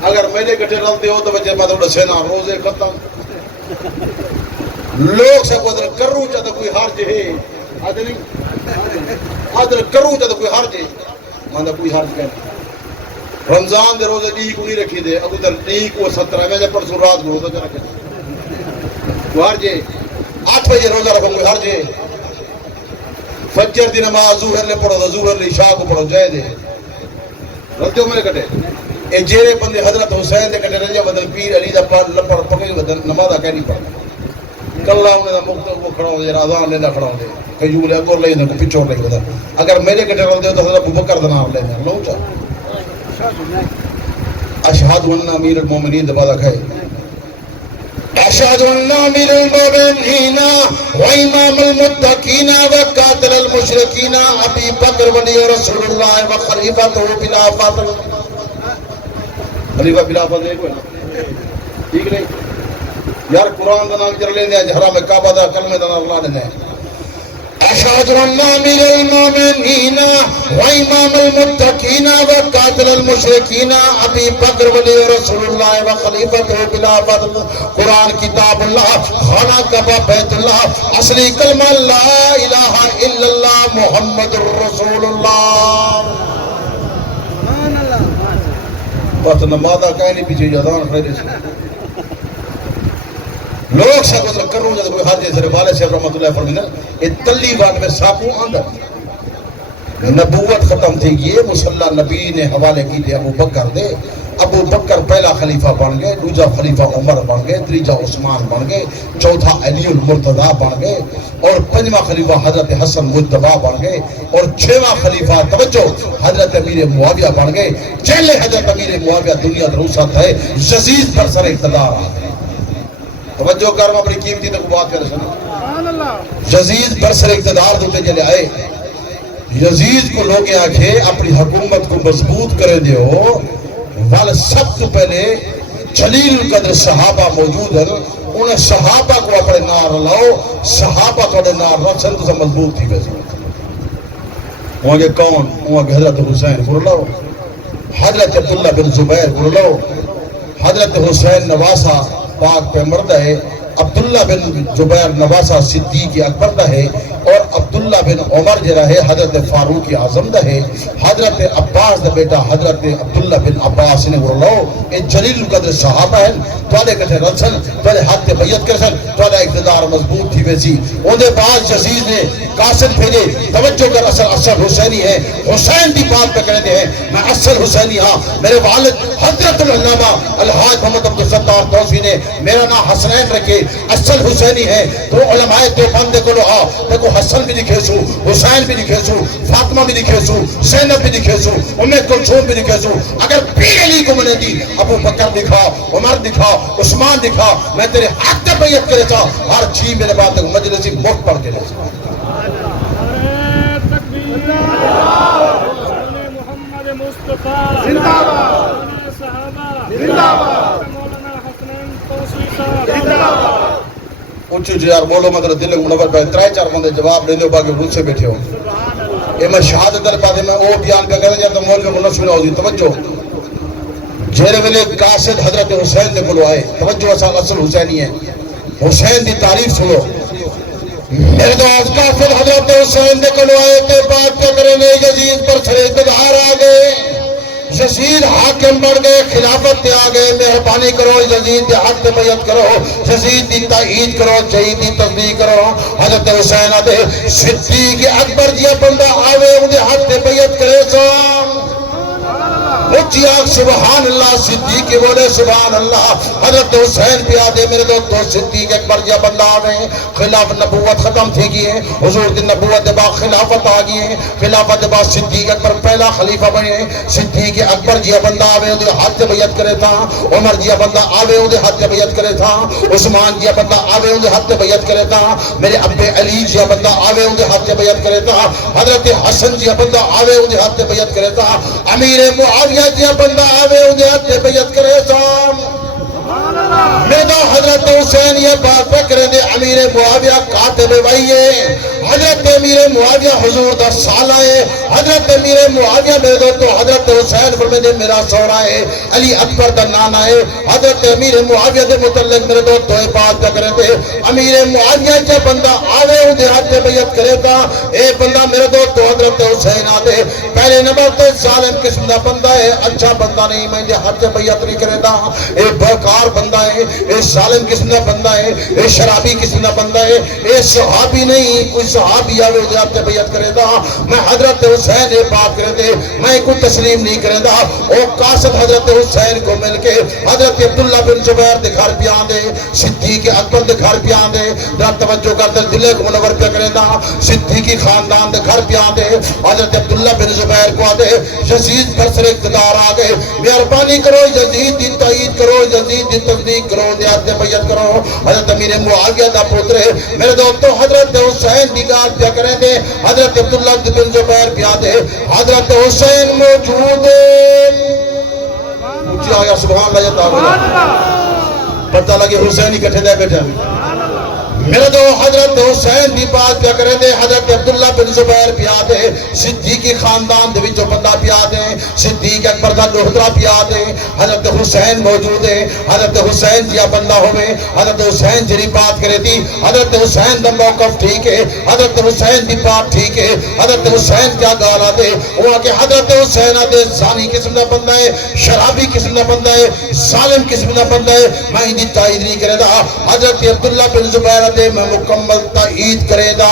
اگر میرے کٹھے رلتے ہو تو بچے میں تھوڑا سینا روزے ختم لوگ سے قدر کرو چاہتا کوئی حرج ہے آدھے نہیں قدر کرو چاہتا کوئی حرج ہے مانا کوئی حرج کہنا رمضان دے روزے ڈی کو نہیں رکھی دے ابو در ڈی کو 17 میں جب پرسوں رات کو روزہ چ رکھے تو ہر جے 8 بجے روزہ رکھوں گے ہر جے فجر دی نماز ظہر لے پڑھو ظہر لے عشاء کو پڑھو جائے دے رکھتے ہو میرے کٹے اے جیرے بندے حضرت حسین دے کٹے رنجا بدل پیر علی دا پڑھ لپڑ پکے بدل نمازہ کہہ نہیں پڑھنا کلہ انہیں دا مقتل کو کھڑا ہوں دے رازان لیندہ کھڑا ہوں دے کیوں لے اگر لے کو پچھوڑ لے بدل اگر میرے کٹے رہو دے تو حضرت ابو بکر دا نام لے دیں لوں چاہ اشہد ان امیر المومنین دبادہ کھائے اشہد ان امیر المومنین و امام المتقین و قاتل المشرکین ابی بکر ولی رسول اللہ و خلیفۃ بلا فاطر خلیفہ بلا فاطر ایک ہوئے ٹھیک نہیں یار قرآن دا نام جر لیں دیں حرام کعبہ دا کلمہ دا نام اللہ لیں اشہد ان امیر المومنین و امام المتقین و قاتل المشرکین ابی بکر ولی رسول اللہ و خلیفۃ بلا فاطر قرآن کتاب اللہ خانہ کعبہ بیت اللہ اصلی کلمہ لا الہ الا اللہ محمد رسول اللہ بات نمازہ کہیں نہیں پیچھے جادان خیرے سے لوگ شکل کروں جب کوئی حاجی صرف والے سے رحمت اللہ فرمینا یہ تلی بات میں ساکوں اندر نبوت ختم تھی یہ مسلح نبی نے حوالے کی تھے ابو بکر دے ابو بکر پہلا خلیفہ بن گئے دوسرا خلیفہ عمر بن گئے تیسرا عثمان بن گئے چوتھا علی المرتضیٰ بن گئے اور پنجواں خلیفہ حضرت حسن مجتبیٰ بن گئے اور چھواں خلیفہ توجہ حضرت امیر معاویہ بن گئے چہلے حضرت امیر معاویہ دنیا دروسات ہے یزید پر سر اقتدار آ گئے توجہ کر میں اپنی قیمتی تک بات کر سکتا یزید پر سر اقتدار دوتے چلے آئے یزید کو لوگ آکھے اپنی حکومت کو مضبوط کرے دیو وال سب سے پہلے جلیل القدر صحابہ موجود ہیں انہیں صحابہ کو اپنے نار لاؤ صحابہ کو اپنے نار رکھن تو سب مضبوط تھی ویسے وہاں کے کون وہاں کے حضرت حسین کو لاؤ حضرت عبداللہ بن زبیر کو لاؤ حضرت حسین نواسہ پاک پہ مردہ ہے عبداللہ بن زبیر نواسہ صدیق اکبر دا ہے اور عبداللہ بن عمر جرہ ہے حضرت فاروق اعظم دا ہے حضرت عباس دا بیٹا حضرت عبداللہ بن عباس نے ورلو اے جلیل القدر صحابہ ہیں توالے کٹھے رسن توالے حد بیعت کرسن توالے اقتدار مضبوط تھی ویسی اندھے بعض یزید نے قاسد بھیجے توجہ کر اصل حسینی ہے حسین دی بات پہ کہتے ہیں میں اصل حسینی ہاں میرے والد حضرت العلامہ الحاج محمد عبدالستار توسی نے میرا نام حسنین رکھے اصل حسینی ہے تو علماء دیوبند کو لو دیکھو حسن بھی لکھے سو حسین بھی لکھے سو فاطمہ بھی لکھے سو زینب بھی لکھے سو کلثوم بھی لکھے سو اگر پیر علی کو میں نے دی ابو بکر دکھا عمر دکھا عثمان دکھا میں تیرے حق سے بیعت کرے تھا ہر چیز میرے بات مجلسی مفت پڑھ کے لے سا محمد مصطفیٰ زندہ باد صحابہ زندہ باد مولانا حسنین توسی صاحب زندہ باد اونچی یار بولو مطلب دل منور پہ ترائے چار بندے جواب دے دو باقی روح سے بیٹھے ہو اے میں شہادت در پاتے میں او بیان پہ کرنے جاتا مول پہ منہ سنا ہوگی توجہ جیرے ویلے قاسد حضرت حسین دے بلو آئے توجہ اصل حسینی ہے حسین دی تعریف سنو میرے دوست قاسد حضرت حسین دے بلو آئے تے بات پہ کرنے یزید پر سر اقتدار آگئے یزید حاکم بڑھ گئے خلافت دے آگئے مہربانی کرو یزید دے حق دے بیعت کرو یزید دی تائید کرو شہید دی تصدیق کرو حضرت حسین دے صدیق اکبر جی بندہ آوے انہیں حق دے بیعت کرے سام اچھی آگ سبحان اللہ صدیق بولے سبحان اللہ حضرت حسین پہ آدھے میرے دوستو صدیق اکبر جی بندہ آوے خلاف نبوت ختم تھی گئی ہے حضور کی نبوت دے بعد خلافت آگئی ہے خلافت دے بعد صدیق اکبر پہلا خلیفہ بنے صدیق اکبر جی بندہ آوے انہیں حد بیعت کرے تھا عمر جی بندہ آوے انہیں حد بیعت کرے تھا عثمان جی بندہ آوے انہیں حد بیعت کرے تھا میرے ابے علی جی بندہ آوے انہیں حد بیعت کرے تھا حضرت حسن جی بندہ آوے انہیں حد بیعت کرے تھا امیر معاویہ جی بندہ آوے انہیں حد بیعت کرے تھا میرا حضرت حسین یہ بات پکڑے دے امیر معاویہ کاتب وحیے حضرت امیر معاویہ حضور دا سالہ ہے حضرت امیر معاویہ میرے دوستو حضرت حسین فرمے دے میرا سورا ہے علی اکبر دا نانا ہے حضرت امیر معاویہ دے متعلق میرے دوستو یہ بات پکڑے دے امیر معاویہ جب بندہ آوے ہوں دے ہاتھ پہ بیعت کرے گا اے بندہ میرے دوستو حضرت حسین آدھے پہلے نمبر تے ظالم قسم دا بندہ ہے اچھا بندہ نہیں میں جے ہاتھ پہ بیعت نہیں کرے گا اے بیکار بندہ ہے اے ظالم قسم دا بندہ ہے اے شرابی قسم دا بندہ ہے اے صحابی نہیں کوئی صحابی آوے دے ہاتھ پہ بیعت کرے گا میں حضرت حسین یہ بات کرے دے میں کوئی تسلیم نہیں کرے گا او قاسد حضرت حسین کو مل کے حضرت عبداللہ بن زبیر دے گھر پہ آندے صدیق اکبر دے گھر پہ آندے ذرا توجہ کر دے دلے کو منور پہ کرے دا صدیقی خاندان دے گھر پہ آندے حضرت عبداللہ بن زبیر کو آدے یزید پر سر اقتدار آگئے مہربانی کرو یزید دی تائید کرو یزید دی تصدیق کرو دیات دے بیعت کرو حضرت امیر معاویہ دا پتر میرے دوستو حضرت حسین دی گال پہ کریں دے حضرت عبداللہ بن زبیر پہ آدے حضرت حسین موجود اونچی آیا سبحان اللہ تعالی پتہ لگے حسین ہی کٹھے دے بیٹھا میرے دو حضرت حسین دی بات کیا کرے دے حضرت عبداللہ بن زبیر پیا دے صدیقی خاندان دے وچوں بندہ پیا دے صدیق اکبر دا لوہترا پیا دے حضرت حسین موجود ہے حضرت حسین جیا بندہ ہوئے حضرت حسین جری بات کرے دی حضرت حسین دا موقف ٹھیک ہے حضرت حسین دی بات ٹھیک ہے حضرت حسین کیا گالا دے وہاں کہ حضرت حسین دے زانی قسم دا بندہ ہے شرابی قسم دا بندہ ہے ظالم قسم دا بندہ ہے میں ہی دی تائید نہیں کرے دا حضرت عبداللہ بن زبیر میں مکمل تائید کرے دا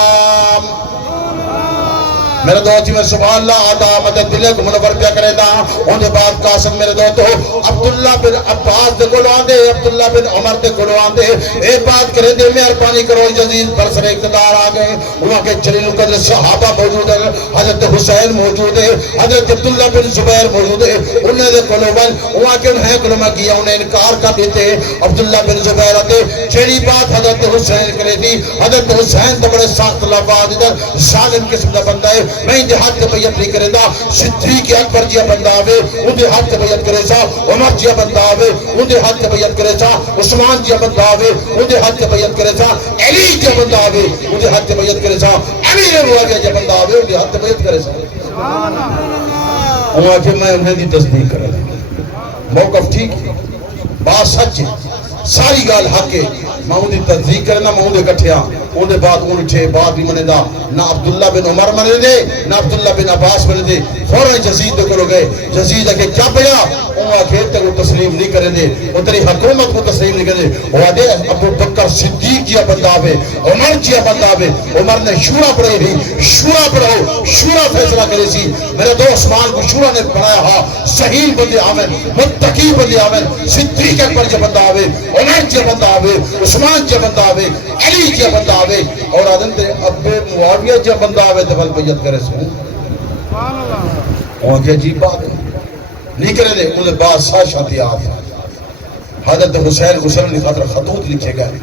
میرے دوستی میں سبحان اللہ آدھا مدد دلے کو منور پیا کرے دا ان دے بعد قاسم میرے دوستو عبداللہ بن عباس دے گلو آن دے عبداللہ بن عمر دے گلو آن دے اے بات کرے دے مہربانی کرو یزید پر سر اقتدار آگئے وہاں کے جلیل قدر صحابہ موجود ہے حضرت حسین موجود ہے حضرت عبداللہ بن زبیر موجود ہے انہیں دے گلو بن وہاں کے انہیں گلو میں کیا انہیں انکار کر دیتے عبداللہ بن زبیر آتے چیڑی بات حضرت حسین کرے دی حضرت حسین تو بڑے سخت لفظ ادھر ظالم قسم دا بندہ ہے میں ان دے ہاتھ کے بیعت نہیں کرے دا صدیق اکبر جیا بندہ آوے ان دے ہاتھ کے بیعت کرے سا عمر جیا بندہ آوے ان دے ہاتھ کے بیعت کرے سا عثمان جیا بندہ آوے ان دے ہاتھ کے بیعت کرے سا علی جیا بندہ آوے ان دے ہاتھ کے بیعت کرے سا امیر معاویہ جیا بندہ آوے ان دے ہاتھ کے بیعت کرے سا وہاں کہ میں انہیں دی تصدیق کرے موقف ٹھیک بات سچ ساری گال حق ہے میں ان دی تصدیق کرنا میں ان دے کٹھیا ان دے بعد ان چھے بات بھی منے دا نہ عبداللہ بن عمر منے دے نہ عبداللہ بن عباس منے دے فوراں یزید دے کرو گئے یزید کہ کیا پیا انہاں کہتے وہ تسلیم نہیں کرے دے وہ تیری حکومت کو تسلیم نہیں کرے دے وہ دے ابو بکر صدیق جیا بندہ آوے عمر جیا بندہ آوے عمر نے شورا پڑھائی بھی شورا پڑھاؤ شورا فیصلہ کرے سی میرے دو عثمان کو شورا نے پڑھایا ہاں صحیح بندے آمین متقی بندے آمین صدیق اکبر جیا بندہ آوے عمر جیا بندہ آوے عثمان جیا بندہ آوے علی جیا بندہ آوے اور آدم تے ابو معاویہ جیا بندہ آوے دفل بیعت کرے سو وہاں کی عجیب بات ہے نہیں کرے دے انہیں بعد ساشاتی آدھا حضرت حسین غسل نے خاطر خطوط لکھے گئے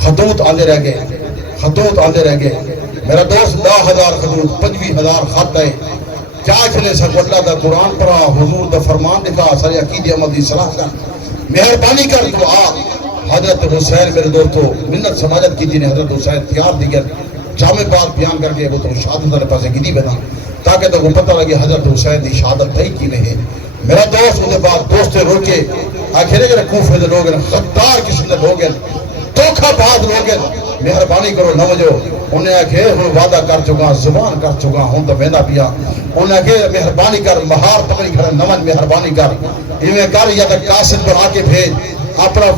خطوط آندے رہ گئے خطوط آندے رہ گئے میرا دوست 10,000 خطوط 25,000 خط ہے کیا کھلے سا اللہ کا قرآن پڑھا حضور دا فرمان دکھا سارے عقید عمل دی صلاح کر مہربانی کر دعا حضرت حسین میرے دوستو منت سماجت کی تھی حضرت حسین تیار دیگر جامع بات بیان کر کے وہ تو شہادت نے پاسے گدی بنا تاکہ تو کو پتہ لگے حضرت حسین دی شہادت تھی کی نہیں میرا دوست انہیں بات دوستے روکے آخرے کہ کوفے دے لوگ خطار کسی نے لوگ دھوکہ بعد لوگ مہربانی کرو نہ جو انہیں آکھے ہوں وعدہ کر چکا زبان کر چکا ہوں تو ویندہ پیا انہیں آکھے مہربانی کر مہار پکڑی کھڑا نمن مہربانی کر انہیں کر یا تک قاصد بنا کے بھیج اپنا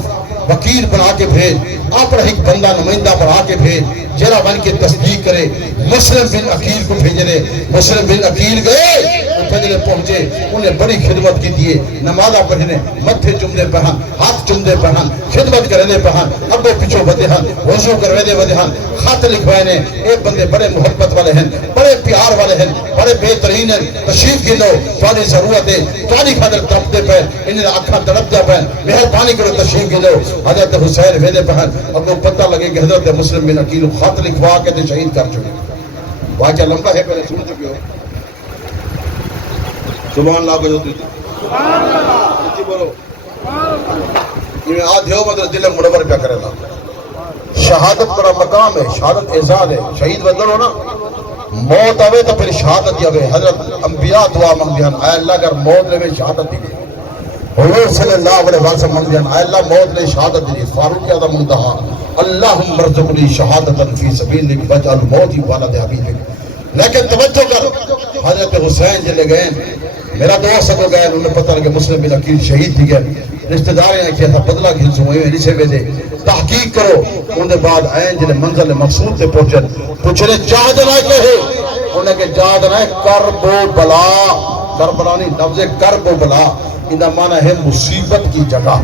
وکیل بنا کے بھیج اپنا ایک بندہ نمائندہ بنا کے بھیج جرا بن کے تصدیق کرے مسلم بن عقیل کو بھیجنے مسلم بن عقیل گئے پہلے پہنچے انہیں بڑی خدمت کی دیئے نمازہ پڑھنے متھے چمدے پہن ہاتھ چمدے پہن خدمت کرنے پہن ابو پچھو بدے ہن وضو کروے بدے ہن خط لکھوائنے ایک بندے بڑے محبت والے ہیں بڑے پیار والے ہیں بڑے بہترین ہیں تشریف گنو تھوڑی ضرورت ہے تھوڑی خاطر تڑپتے پہ انہیں اکھاں تڑپتے پہ مہربانی کرو تشریف گنو حضرت حسین ویدے پہن ابو پتہ لگے کہ حضرت مسلم بن عقیل خط لکھوا کے تے شہید کر چکے واقعہ لمبا ہے پہلے سن چکے ہو سبحان اللہ کو جو سبحان اللہ بولو یہ آدھے ہو مطلب دل منور پہ کرے نا شہادت بڑا مقام ہے شہادت اعزاز ہے شہید بدل ہو نا موت آوے تو پھر شہادت آوے حضرت انبیاء دعا منگ دیان اے اللہ اگر موت لے شہادت دی حضور صلی اللہ علیہ وسلم منگ دیان اے اللہ موت لے شہادت دی فاروق اعظم منتہا اللہم ارزقنی شہادتا فی سبیلک واجعل موتی ولد حبیبک لیکن توجہ کر حضرت حسین جلے گئے میرا دوست کو گئے انہوں نے پتہ لگے مسلم بن عقیل شہید تھی گئے رشتہ داریں ہیں کہ ایسا بدلہ گھنس ہوئے ہیں اسے ویدے تحقیق کرو ان دے بعد آئیں جنہیں منزل مقصود سے پہنچن پوچھنے چاہ جنائے کہے انہیں کہ چاہ جنائے کرب و بلا کربلا نہیں لفظ کرب و بلا انہا معنی ہے مصیبت کی جگہ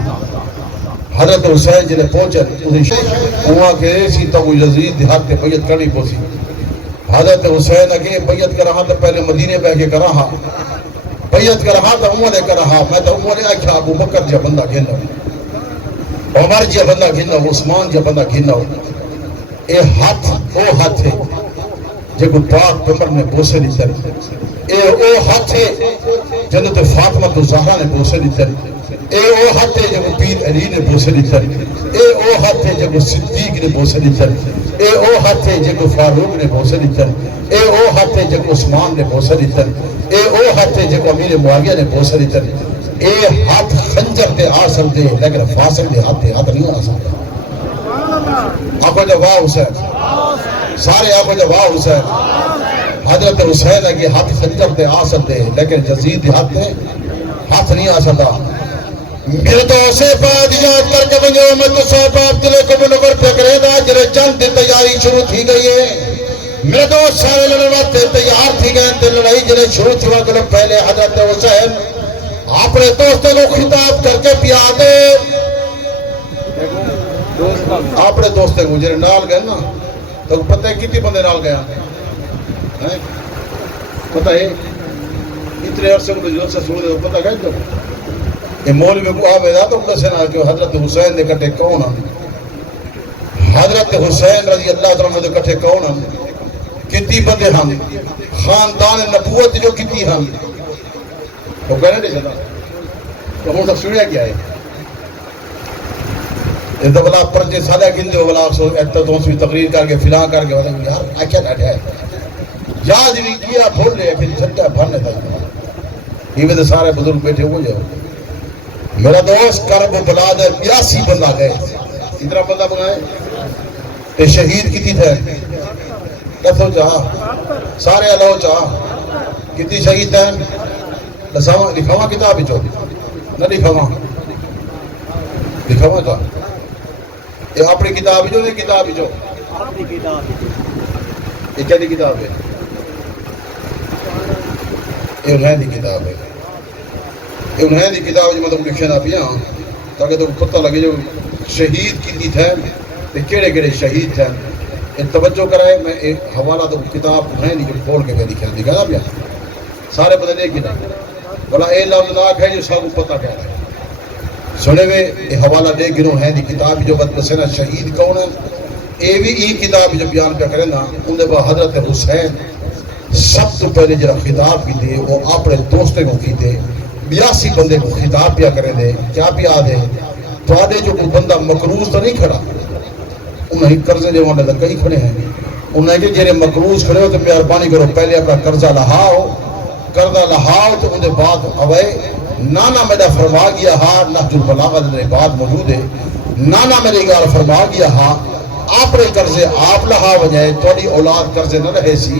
حضرت حسین جنہیں پہنچن انہیں ہوا کہ ایسی تو وہ یزید دیہات تے بیعت کرنی پوسی حضرت حسین اگے بیعت کر رہا تو پہلے مدینے پہ کے کر رہا بیعت کر رہا تو عمر نے کر رہا میں تو عمر نے آکھا ابو بکر جا بندہ گھننا عمر جا بندہ گھننا عثمان جا بندہ گھننا اے ہاتھ ہے جے کو پاک پیمبر نے بوسے دی تر اے ہاتھ ہے جنت فاطمہ تو زہرہ نے بوسے دی تر اے ہاتھ ہے جے کو پیر علی نے بوسے دی تر اے ہاتھ ہے جے کو صدیق نے بوسے دی تر اے ہاتھ ہے جے کو فاروق نے بوسے دی تر اے ہاتھ ہے جے کو عثمان نے بوسے دی تر اے ہاتھ ہے جے کو امیر معاویہ نے بوسے دی تر اے ہاتھ خنجر تے آ سکتے لیکن فاصل دے ہاتھ نہیں آ سکتا آقا جو واہ حسین سارے آقا جو واہ حسین حضرت حسین ہے کہ ہاتھ خنجر تے آ سکتے لیکن جزید دے ہاتھ نہیں آ سکتا میرے تو اسے بعد یاد کر کے بنجو میں تو سو باپ دلے کو منور پہ کرے دا جنہیں جنگ دی تیاری شروع تھی گئی ہے میرے تو سارے لڑواتے تیار تھی گئے تے لڑائی جنہیں شروع تھی وقت پہلے حضرت حسین اپنے دوستوں کو خطاب کر کے پیادے اپنے دوستوں کو جنہیں نال گئے نا تو پتہ ہے کتنی بندے نال گیا پتہ ہے اتنے عرصے کو جو سے سنو دے پتہ گئے جو یہ مولوی میں کو آوے دا تو کسے نہ کہ حضرت حسین نے کٹے کون ہم حضرت حسین رضی اللہ عنہ دے کٹے کون ہم کتنی بندے ہم خاندان نبوت جو کتنی ہم تو کہنے دے جنا تو ہم سب سنیا کیا ہے یہ تو بلا پرچے سادہ گن دے بلا سو ایتا تو سوی تقریر کر کے فلاں کر کے یار کیا بیٹھا ہے یاد بھی کیا بھول لے پھر چھٹا بھرنے تھا یہ بھی تو سارے بزرگ بیٹھے ہو جاؤ میرا دوست کرب و بلا دے 82 بندہ گئے اتنا بندہ بنائے تے شہید کتنی تھے کتھو چاہ سارے اللہ چاہ کتنی شہید تھے لکھاوا کتاب چو نہ لکھاوا چاہ یہ اپنی کتاب جو نہیں کتاب جو یہ کیا دی کتاب ہے یہ انہیں دی کتاب ہے یہ انہیں دی کتاب جو مطلب لکھنا پیا تاکہ تو پتہ لگے جو شہید کتنی تھے تے کیڑے کیڑے شہید تھے یہ توجہ کرائے میں ایک حوالہ تو کتاب انہیں دی جو کھول کے میں دکھا پیا سارے پتہ دے کی نہیں بلا اے لفظ ناک ہے جو سب کو پتہ کہہ رہا ہے سنے میں یہ حوالہ دے گنوں ہیں دی کتاب جو بتسنا شہید کون ہے اے بھی ای کتاب جو بیان پہ کریں نا ان دے با حضرت حسین سب تو پہلے جرا خطاب کی دے وہ اپنے دوستے کو کی دے 82 بندے کو خطاب پیا کریں دے کیا پیا دے تو آدھے جو کوئی بندہ مقروض تو نہیں کھڑا انہیں قرضے جو وہاں کئی کھڑے ہیں انہیں کہ جنہیں مقروض کھڑے ہو تو مہربانی کرو پہلے اپنا قرضہ لہاؤ تو ان دے بعد اوے نانا میرا فرما گیا ہاں نہج البلاغہ دے بعد موجود ہے نانا میرے گال فرما گیا ہاں آپ نے قرضے آپ لہا وجائے توڑی اولاد قرضے نہ رہے سی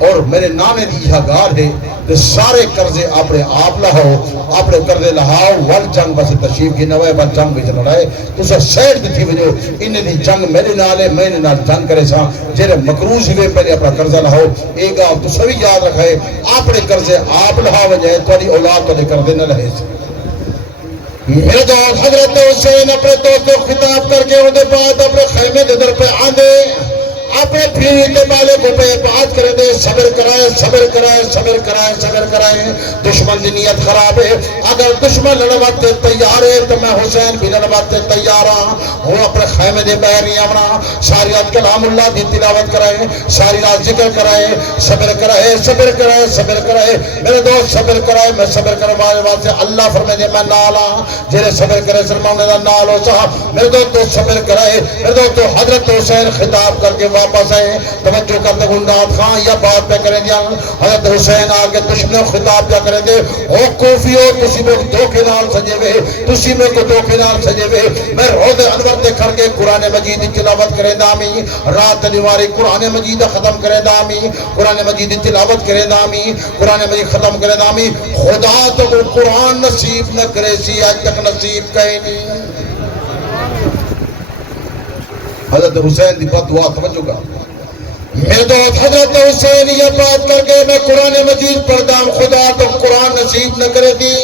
اور میرے نانے دی یہ گار ہے کہ سارے قرضے آپ لہاؤ آپ نے قرضے لہاؤ ول جنگ بس تشریف کی نوائے بل جنگ بھی جنر آئے تو سا سیٹ دی تھی وجو انہیں دی جنگ میرے نالے میں نے نال جنگ کرے سا جنہیں مقروض ہوئے پہلے اپنا قرضہ لہاؤ ایک آپ تو سبھی یاد رکھائے آپ نے قرضے آپ لہا وجائے توڑی اولاد تو قرضے نہ رہے سی میرے دوست حضرت حسین اپنے دوست کو خطاب کر کے ان کے بعد اپنے خیمے کے در پہ آندے اپنے پھیری کے بالے کو پہ بات کرے دے صبر کرائے صبر کرائے صبر کرائے صبر کرائے دشمن دی نیت خراب ہے اگر دشمن لڑواتے تیار ہے تو میں حسین بھی لڑواتے تیار ہاں وہ اپنے خیمے دے بہر نہیں آمنا ساری رات کلام اللہ دی تلاوت کرائے ساری رات ذکر کرائے صبر کرائے صبر کرائے صبر کرائے میرے دوست صبر کرائے میں صبر کرنے والے واسطے اللہ فرمائے دے میں نالا جنہیں صبر کرے سلمان دا نال ہو صاحب میرے دوست تو صبر کرائے میرے دوست تو حضرت حسین خطاب کر کے واپس آئے توجہ کرتے گنڈات خان یا بات پہ کریں دیا حضرت حسین آگے دشمنوں خطاب کیا کریں دے او کوفیو تسی میں دھوکے نال سجے وے تسی میں کو دھوکے نال سجے وے میں روز انور دے کھڑ کے قرآن مجید تلاوت کریں دامی رات نیواری قرآن مجید ختم کریں دامی قرآن مجید تلاوت کریں دامی قرآن مجید ختم کریں دامی خدا تو قرآن نصیب نہ کرے سی آج تک نصیب کہیں نہیں حضرت حسین دی بد دعا توجہ کا میرے دوست حضرت حسین یہ بات کر کے میں قرآن مجید پڑھتا ہوں خدا تو قرآن نصیب نہ کرے دی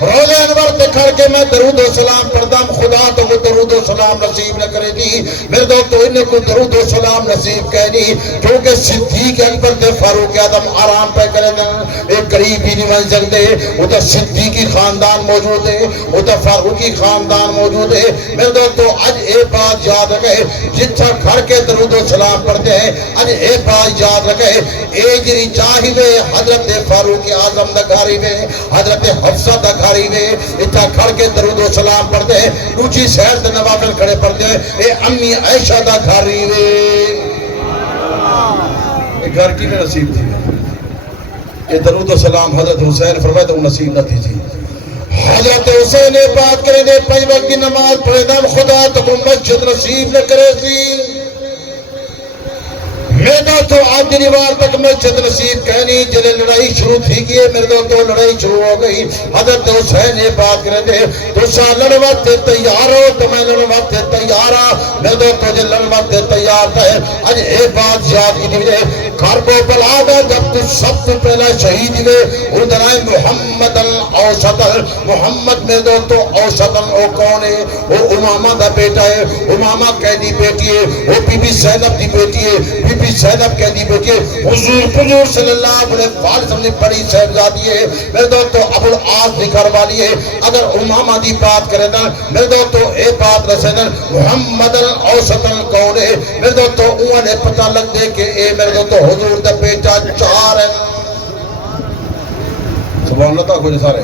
روزہ انور دکھا کے میں درود و سلام پڑھتا ہوں خدا تو وہ درود و سلام نصیب نہ کرے دی میرے دوست تو انہیں کو درود و سلام نصیب کہنی کیونکہ صدیق اکبر دے فاروق اعظم آرام پہ کرے دیں ایک قریب ہی نہیں بن سکتے وہ تو صدیقی خاندان موجود ہے وہ تو فاروقی خاندان موجود ہے میرے دوست تو آج ایک بات یاد رکھے جتھا گھر کے درود و سلام پڑھتے ہیں آج ایک بات یاد رکھے اے جری چاہیے حضرت فاروق اعظم دا گھاری میں حضرت حفصہ دا گھاری میں اتھا کھڑ کے درود و سلام پڑھتے ہیں روچی شہر سے نوافل کھڑے پڑھتے ہیں اے امی عائشہ دا گھاری میں اے گھر کی میں نصیب تھی اے درود و سلام حضرت حسین فرمائے تو نصیب نہ تھی حضرت حسین نے بات کرے دے پنج وقت کی نماز پڑھے دم خدا تو مسجد نصیب نہ کرے سی میرے دوستو آج دنی بار تک مسجد نصیب کہنی جنہیں لڑائی شروع تھی گئی میرے دوستو لڑائی شروع ہو گئی حضرت حسین نے بات کرے دے تو سا لڑواتے تیار ہو تو میں لڑواتے تیار ہوں میرے دوستو جن لڑواتے تیار تھے آج ایک بات یاد کی دیئے کربو بلا دا جب تو سب تو پہلا شہید ہوئے ادھرائے محمد الاوسطل محمد میرے دوستو اوسطل او کون ہے وہ امامہ دا بیٹا ہے امامہ قیدی بیٹی ہے وہ بی بی زینب دی بیٹی ہے بی بی زینب کہہ دی بیٹی حضور صلی اللہ علیہ وسلم نے بڑی صاحبزادی ہے میرے دوستو ابو العاص دی گھر والی ہے اگر امامہ دی بات کرے نا میرے دوستو اے بات رسے نا محمد الاوسطل کون ہے میرے دوستو انہیں پتہ لگ دے کہ اے میرے دوستو حضور دا بیٹا چار ہے سبحان اللہ تھا کچھ سارے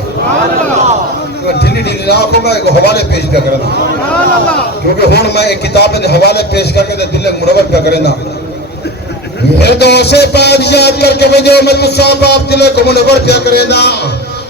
ڈھیلی ڈھیلی نہ آنکھوں میں ایک حوالے پیش پہ کرنا کیونکہ ہون میں ایک کتاب میں حوالے پیش کر کے دل منور پہ کرنا میرے دوست سے بات یاد کر کے وجہ میں تو صاحب آپ دل کو منور پہ کرنا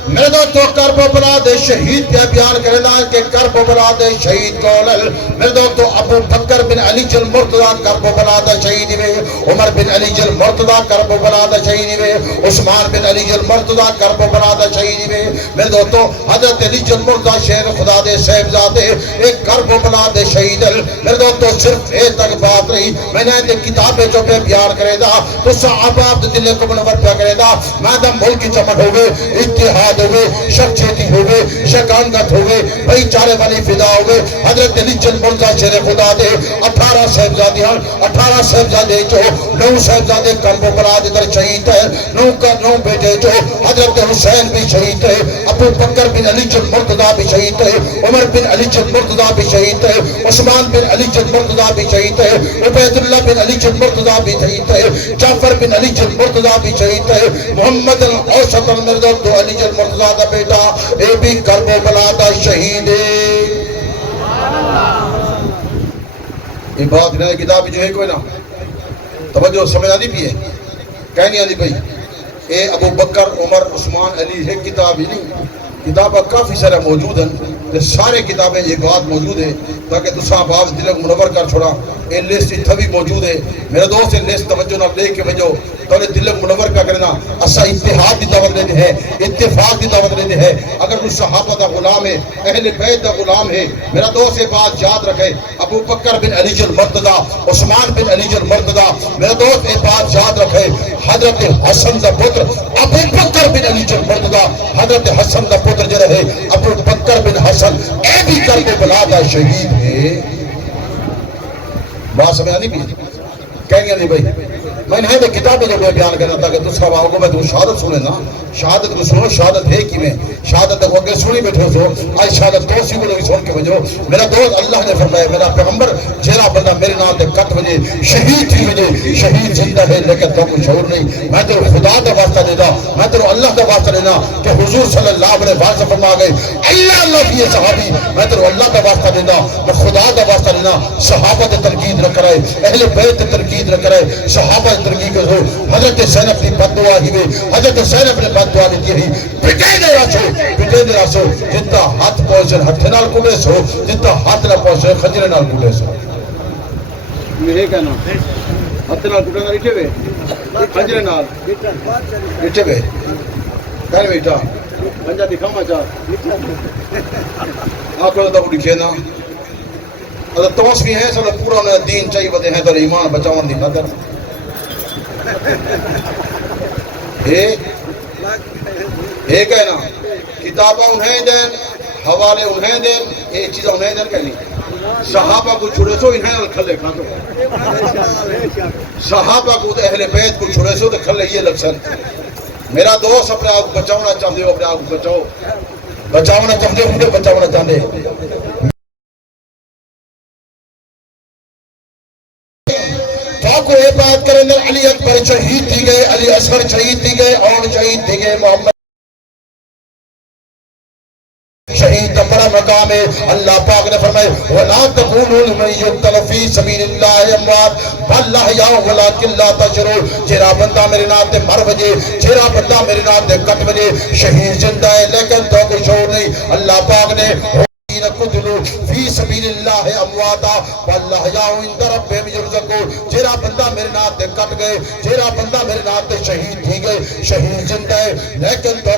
میرے دوستو کربلا دے شہید پہ بیان کرنا کہ کربلا دے شہید کولل میرے دوستو ابو بکر بن علی جل مرتضی کربلا دا شہید ہوئے عمر بن علی جل مرتضی کربلا دا شہید ہوئے عثمان بن علی جل مرتضی کربلا دا شہید ہوئے میرے دوستو حضرت علی جل مرتضی شیر خدا دے صاحبزادے ایک کربلا دے شہید میرے دوستو صرف ایک تک بات رہی میں نے دے کتابیں جو پہ بیان کرے دا تو صحابہ آپ دل کو منور پہ کرے دا میں دا ملک کی چمٹ ہوئے اتحاد ہوئے شخصیتی ہوئے شکانگت ہوئے بھائی چارے والی فدا ہوئے حضرت علی جل مرتضی شیر خدا دے 18 صاحبزادیاں 18 صاحبزادے جو 9 صاحبزادے کربلا دے در شہید ہے 9 بیٹے جو حضرت حسین بھی شہید ہے ابو بکر بن علی جل مرتضی بھی شہید ہے عمر بن علی جل مرتضی بھی شہید ہے عثمان بن علی جل مرتضی بھی شہید ہے عبید اللہ بن علی جل مرتضی بھی شہید ہے جعفر بن علی جل مرتضی بھی شہید ہے محمد الاوسط المرد علی جل مرتضی دا بیٹا اے بھی کربلا دا شہید ہے یہ بات نئے کتاب جو ہے کوئی نا توجہ سمجھ آنی بھی ہے کہنی آنی بھئی اے ابو بکر عمر عثمان علی ہے کتاب ہی نہیں کتابہ کافی سارے موجود ہیں سارے کتابیں یہ بات موجود ہے تاکہ تسا باپ دل منور کر چھوڑا یہ لسٹ اتھا بھی موجود ہے میرا دوست لسٹ توجہ نہ لے کے وجہ تو دل منور کا کرنا اسا اتحاد دی دعوت لیتے ہیں اتفاق دی دعوت لیتے ہیں اگر اس صحابہ دا غلام ہے اہل بیت دا غلام ہے میرا دوست یہ بات یاد رکھے ابو بکر بن علی جل مرتضی عثمان بن علی جل مرتضی میرا دوست یہ بات یاد رکھے حضرت حسن دا پتر ابو بکر بن علی جل مرتضی حضرت حسن دا پتر جو رہے ابو بکر بن حسن اے بھی کربلا دا شہید ہے بات سمجھ آنی بھی کہیں گے بھائی میں نے تو کتابیں جو میں بیان کرنا تھا کہ دوسرا باؤ کو میں تو شہادت سنے نا شہادت کو سنو شہادت ہے کی میں شہادت کو اگے سنی بیٹھو سو آج شہادت تو سی کو سن کے وجو میرا دوست اللہ نے فرمایا میرا پیغمبر جیرا بندہ میرے نام تے کٹ وجے شہید تھی وجے شہید زندہ ہے لیکن تو کو شعور نہیں میں تو خدا کا واسطہ دینا میں تو اللہ کا واسطہ دینا کہ حضور صلی اللہ علیہ وسلم فرما گئے اللہ کی صحابی میں تو اللہ کا واسطہ دینا میں خدا کا واسطہ دینا صحابہ تے تنقید نہ کرے اہل بیت تے تنقید نہ کرے صحابہ ترقی کرو حضرت زینب کی بددعا ہی ہوئی حضرت زینب نے بددعا دی ہی پٹے دے راسو جتا ہاتھ پہنچے ہتھ نال کوڑے سو جتا ہاتھ نہ پہنچے خنجر نال کوڑے سو یہ کہنا ہاتھ نال کوڑے نال اٹھے وے خنجر نال اٹھے وے کر بیٹا پنجا دکھاواں چا آپ کو تو لکھے نا اگر توس بھی ہیں سب پورا انہیں دین چاہیے بدے ہیں تو ایمان بچاون دی خاطر ایک ہے نا کتابہ انہیں دین حوالے انہیں دین یہ چیزیں انہیں دین کہنی صحابہ کو چھوڑے سو انہیں نال کھلے کھاتو صحابہ کو اہل بیت کو چھوڑے سو تو کھلے یہ لکسن میرا دوست اپنے آپ کو بچاؤنا چاہتے ہو اپنے آپ کو بچاؤ بچاؤنا چاہتے ہو مجھے بچاؤنا چاہتے کو یہ بات کریں گے علی اکبر شہید تھی گئے علی اصغر شہید تھی گئے اور شہید تھی گئے محمد شہید کا بڑا مقام ہے اللہ پاک نے فرمائے وَلَا تَقُولُوا لِمَن يُقْتَلُ فِي سَبِيلِ اللَّهِ أَمْوَاتٌ بَلْ أَحْيَاءٌ وَلَٰكِن لَّا تَشْعُرُونَ جیرا بندہ میرے نام تے مر وجے جیرا بندہ میرے نام تے کٹ وجے شہید زندہ ہے لیکن تو کوئی شعور نہیں اللہ پاک نے قتلوا فی سبیل اللہ امواتا واللہ عند ربہم یرزقون جیرا بندہ میرے نام تے کٹ گئے جیرا بندہ میرے نام تے شہید تھی گئے شہید زندہ ہے لیکن تو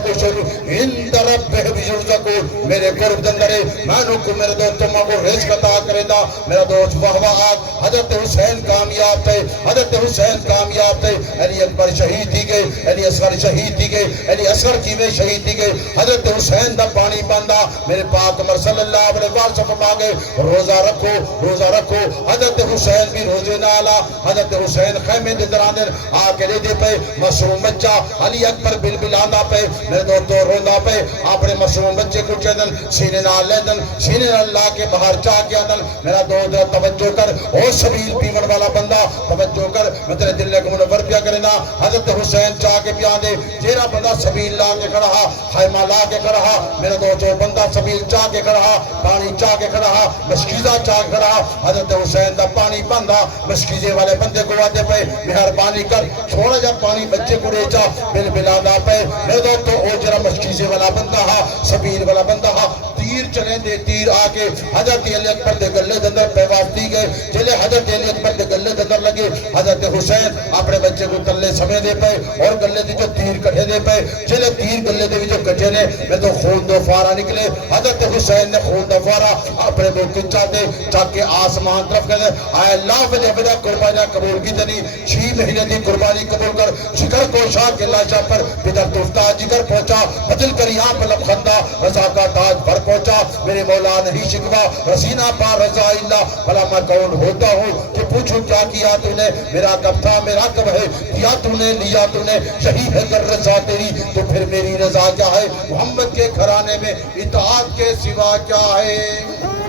عند ربہم یرزقون میرے قرب دندر ہے میں کو میرے دوست تمہاں کو رزق عطا کرے دا میرا دوست واہ حضرت حسین کامیاب تھے حضرت حسین کامیاب تھے علی اکبر شہید تھی گئے علی اصغر شہید تھی گئے علی اصغر کی میں شہید تھی گئے حضرت حسین دا پانی بندہ میرے پاک عمر صلی اللہ علیہ وسلم فرما گئے روزہ رکھو حضرت حسین بھی روزے نالا حضرت حسین خیمے دے دراندر آکے لے دے پہ معصوم بچہ علی اکبر بلبل آندا پہ میرے دوستو روندا پہ اپنے معصوم بچے کو چیدن سینے نال لیندن سینے نال لا کے باہر چاہ کے آندن میرا دوست توجہ کر او سبیل پیون والا بندہ توجہ کر میں تیرے دل کو منور پیا کرنا حضرت حسین چاہ کے پیا دے تیرا بندہ سبیل لا کے کھڑا خیمہ لا کے کھڑا میرا دوست بندہ سبیل چاہ کے کھڑا پانی چاہ کے کھڑا مشکیزہ چاہ کے کھڑا حضرت حسین دا پانی بندہ مشکیزے والے بندے کو آتے پہ مہربانی کر چھوڑا جا پانی بچے کو ریچا بل بلانا پہ میرے دوستو او جرا مشکیزے والا بندہ سبیل والا بندہ تیر چلیں دے تیر آکے حضرت علی اکبر دے گلے دندر پیواز دی گئے جلے حضرت علی اکبر دے گلے دندر لگے حضرت حسین اپنے بچے کو تلے سمے دے پہ اور گلے دی جو تیر کٹھے دے پہ جلے تیر گلے دے بھی جو کٹھے نے میں تو خون دو فارا نکلے حضرت حسین نے خون دو فارا اپنے ملک چاہتے چاکے آسمان طرف کہتے آئے اللہ وجہ وجہ قربانیاں قبول کی تنی 6 مہینے دی قربانی قبول کر شکر کو شاہ کے لاشا پر بدر تفتہ جگر پہنچا بدل کر یہاں پہ لبخندہ رضا کا تاج پر پہنچا میرے مولا نہیں شکوا رسینہ پا رضا اللہ بھلا میں کون ہوتا ہوں کہ پوچھو کیا کیا تو نے میرا کب تھا میرا کب ہے کیا تو نے لیا تو نے شہید ہے کر رضا تیری تو پھر میری رضا کیا ہے محمد کے گھرانے میں اطاعت کے سوا کیا ہے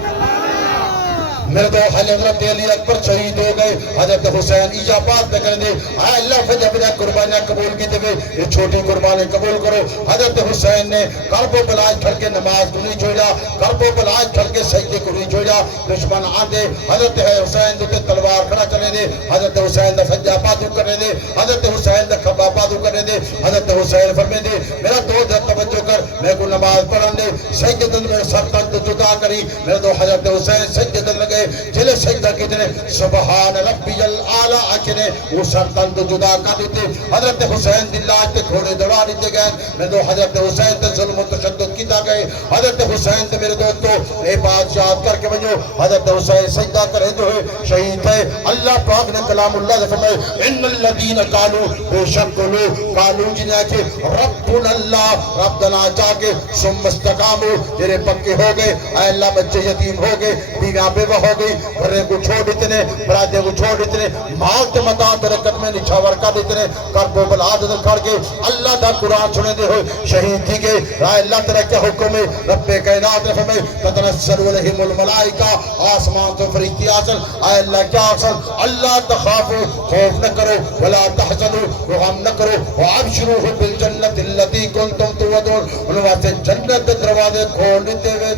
میرے دو حضرت علی اکبر شہید ہو گئے حضرت حسین ایجابات میں کریں دے اے اللہ فجہ بجا قربانیاں قبول کی دے یہ چھوٹی قربانی قبول کرو حضرت حسین نے کرب و بلاج کھڑ کے نماز کو نہیں چھوڑا کرب و بلاج کھڑ کے سجدے کو نہیں چھوڑا دشمن آندے حضرت حسین دے تلوار کھڑا چلے دے حضرت حسین دا سجدہ بازو کرنے دے حضرت حسین دا کھبا بازو کرنے دے حضرت حسین فرمے دے میرا دو در توجہ کر میں کو نماز پڑھن دے سجدے دن میں سر تن جدا کری میرا دو حضرت حسین سجدے دن لگے جلے سجدہ کتنے سبحان ربی العالی اکنے وہ سرطان تو جدا کر دیتے حضرت حسین دلاج تے کھوڑے دوڑا دیتے گئے میں دو حضرت حسین تے ظلم و تشدد کیتا گئے حضرت حسین تے میرے دوستو اے بات یاد کر کے بجو حضرت حسین سجدہ کرے جو ہے شہید ہے اللہ پاک نے کلام اللہ سے فرمائے ان الذین قالوا بے شک لو قالوا جنہیں کہ ربنا اللہ ربنا چاہ کے ثم استقاموا تیرے پکے ہو گئے اے اللہ بچے یتیم ہو گئے بیویاں بیوہ ہو گئی گھرے کو چھوڑ اتنے برادے کو چھوڑ اتنے مال تے متا تیرے قدمے نچھاور کا دیتنے کرب و بلا دے کھڑ کے اللہ دا قرآن سنے دے ہوئے شہید تھی گئے اے اللہ تیرا کیا حکم ہے رب کائنات نے فرمائے تتنزل علیہم الملائکہ آسمان تو فرشتے آسن اے اللہ کیا آسن اللہ تخافوا خوف نہ کرو ولا تحزنوا غم نہ کرو وابشروا بالجنت التي كنتم توعدون ان واسطے جنت دے دروازے کھول دیتے ہوئے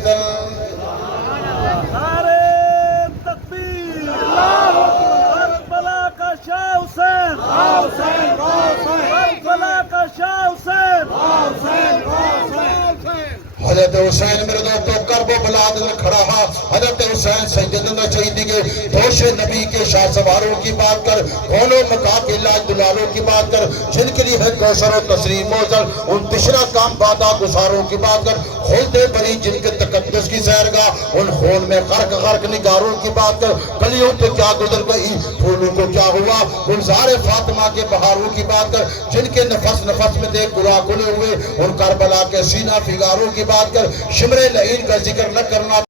نعرے تکبیر کربلا کا شاہ حسین کربلا کا شاہ حسین حضرت حسین میرے دوستو کرب و بلا دل کھڑا ہا حضرت حسین سیدنا شہید کے دوش نبی کے شاہ سواروں کی بات کر کونوں مکا کے لاج دلالوں کی بات کر جن کے لیے ہے کوثر و تسلیم موزر ان تشرا کام بادا گزاروں کی بات کر خلد بری جن کے تقدس کی سیرگاہ ان خون میں غرق غرق نگاروں کی بات کر کلیوں پہ کیا گزر گئی پھولوں کو کیا ہوا گلزار فاطمہ کے بہاروں کی بات کر جن کے نفس نفس میں دیکھ گلا کھلے ہوئے ان کربلا کے سینہ فگاروں کی بات کر شمر لعین کا ذکر نہ کرنا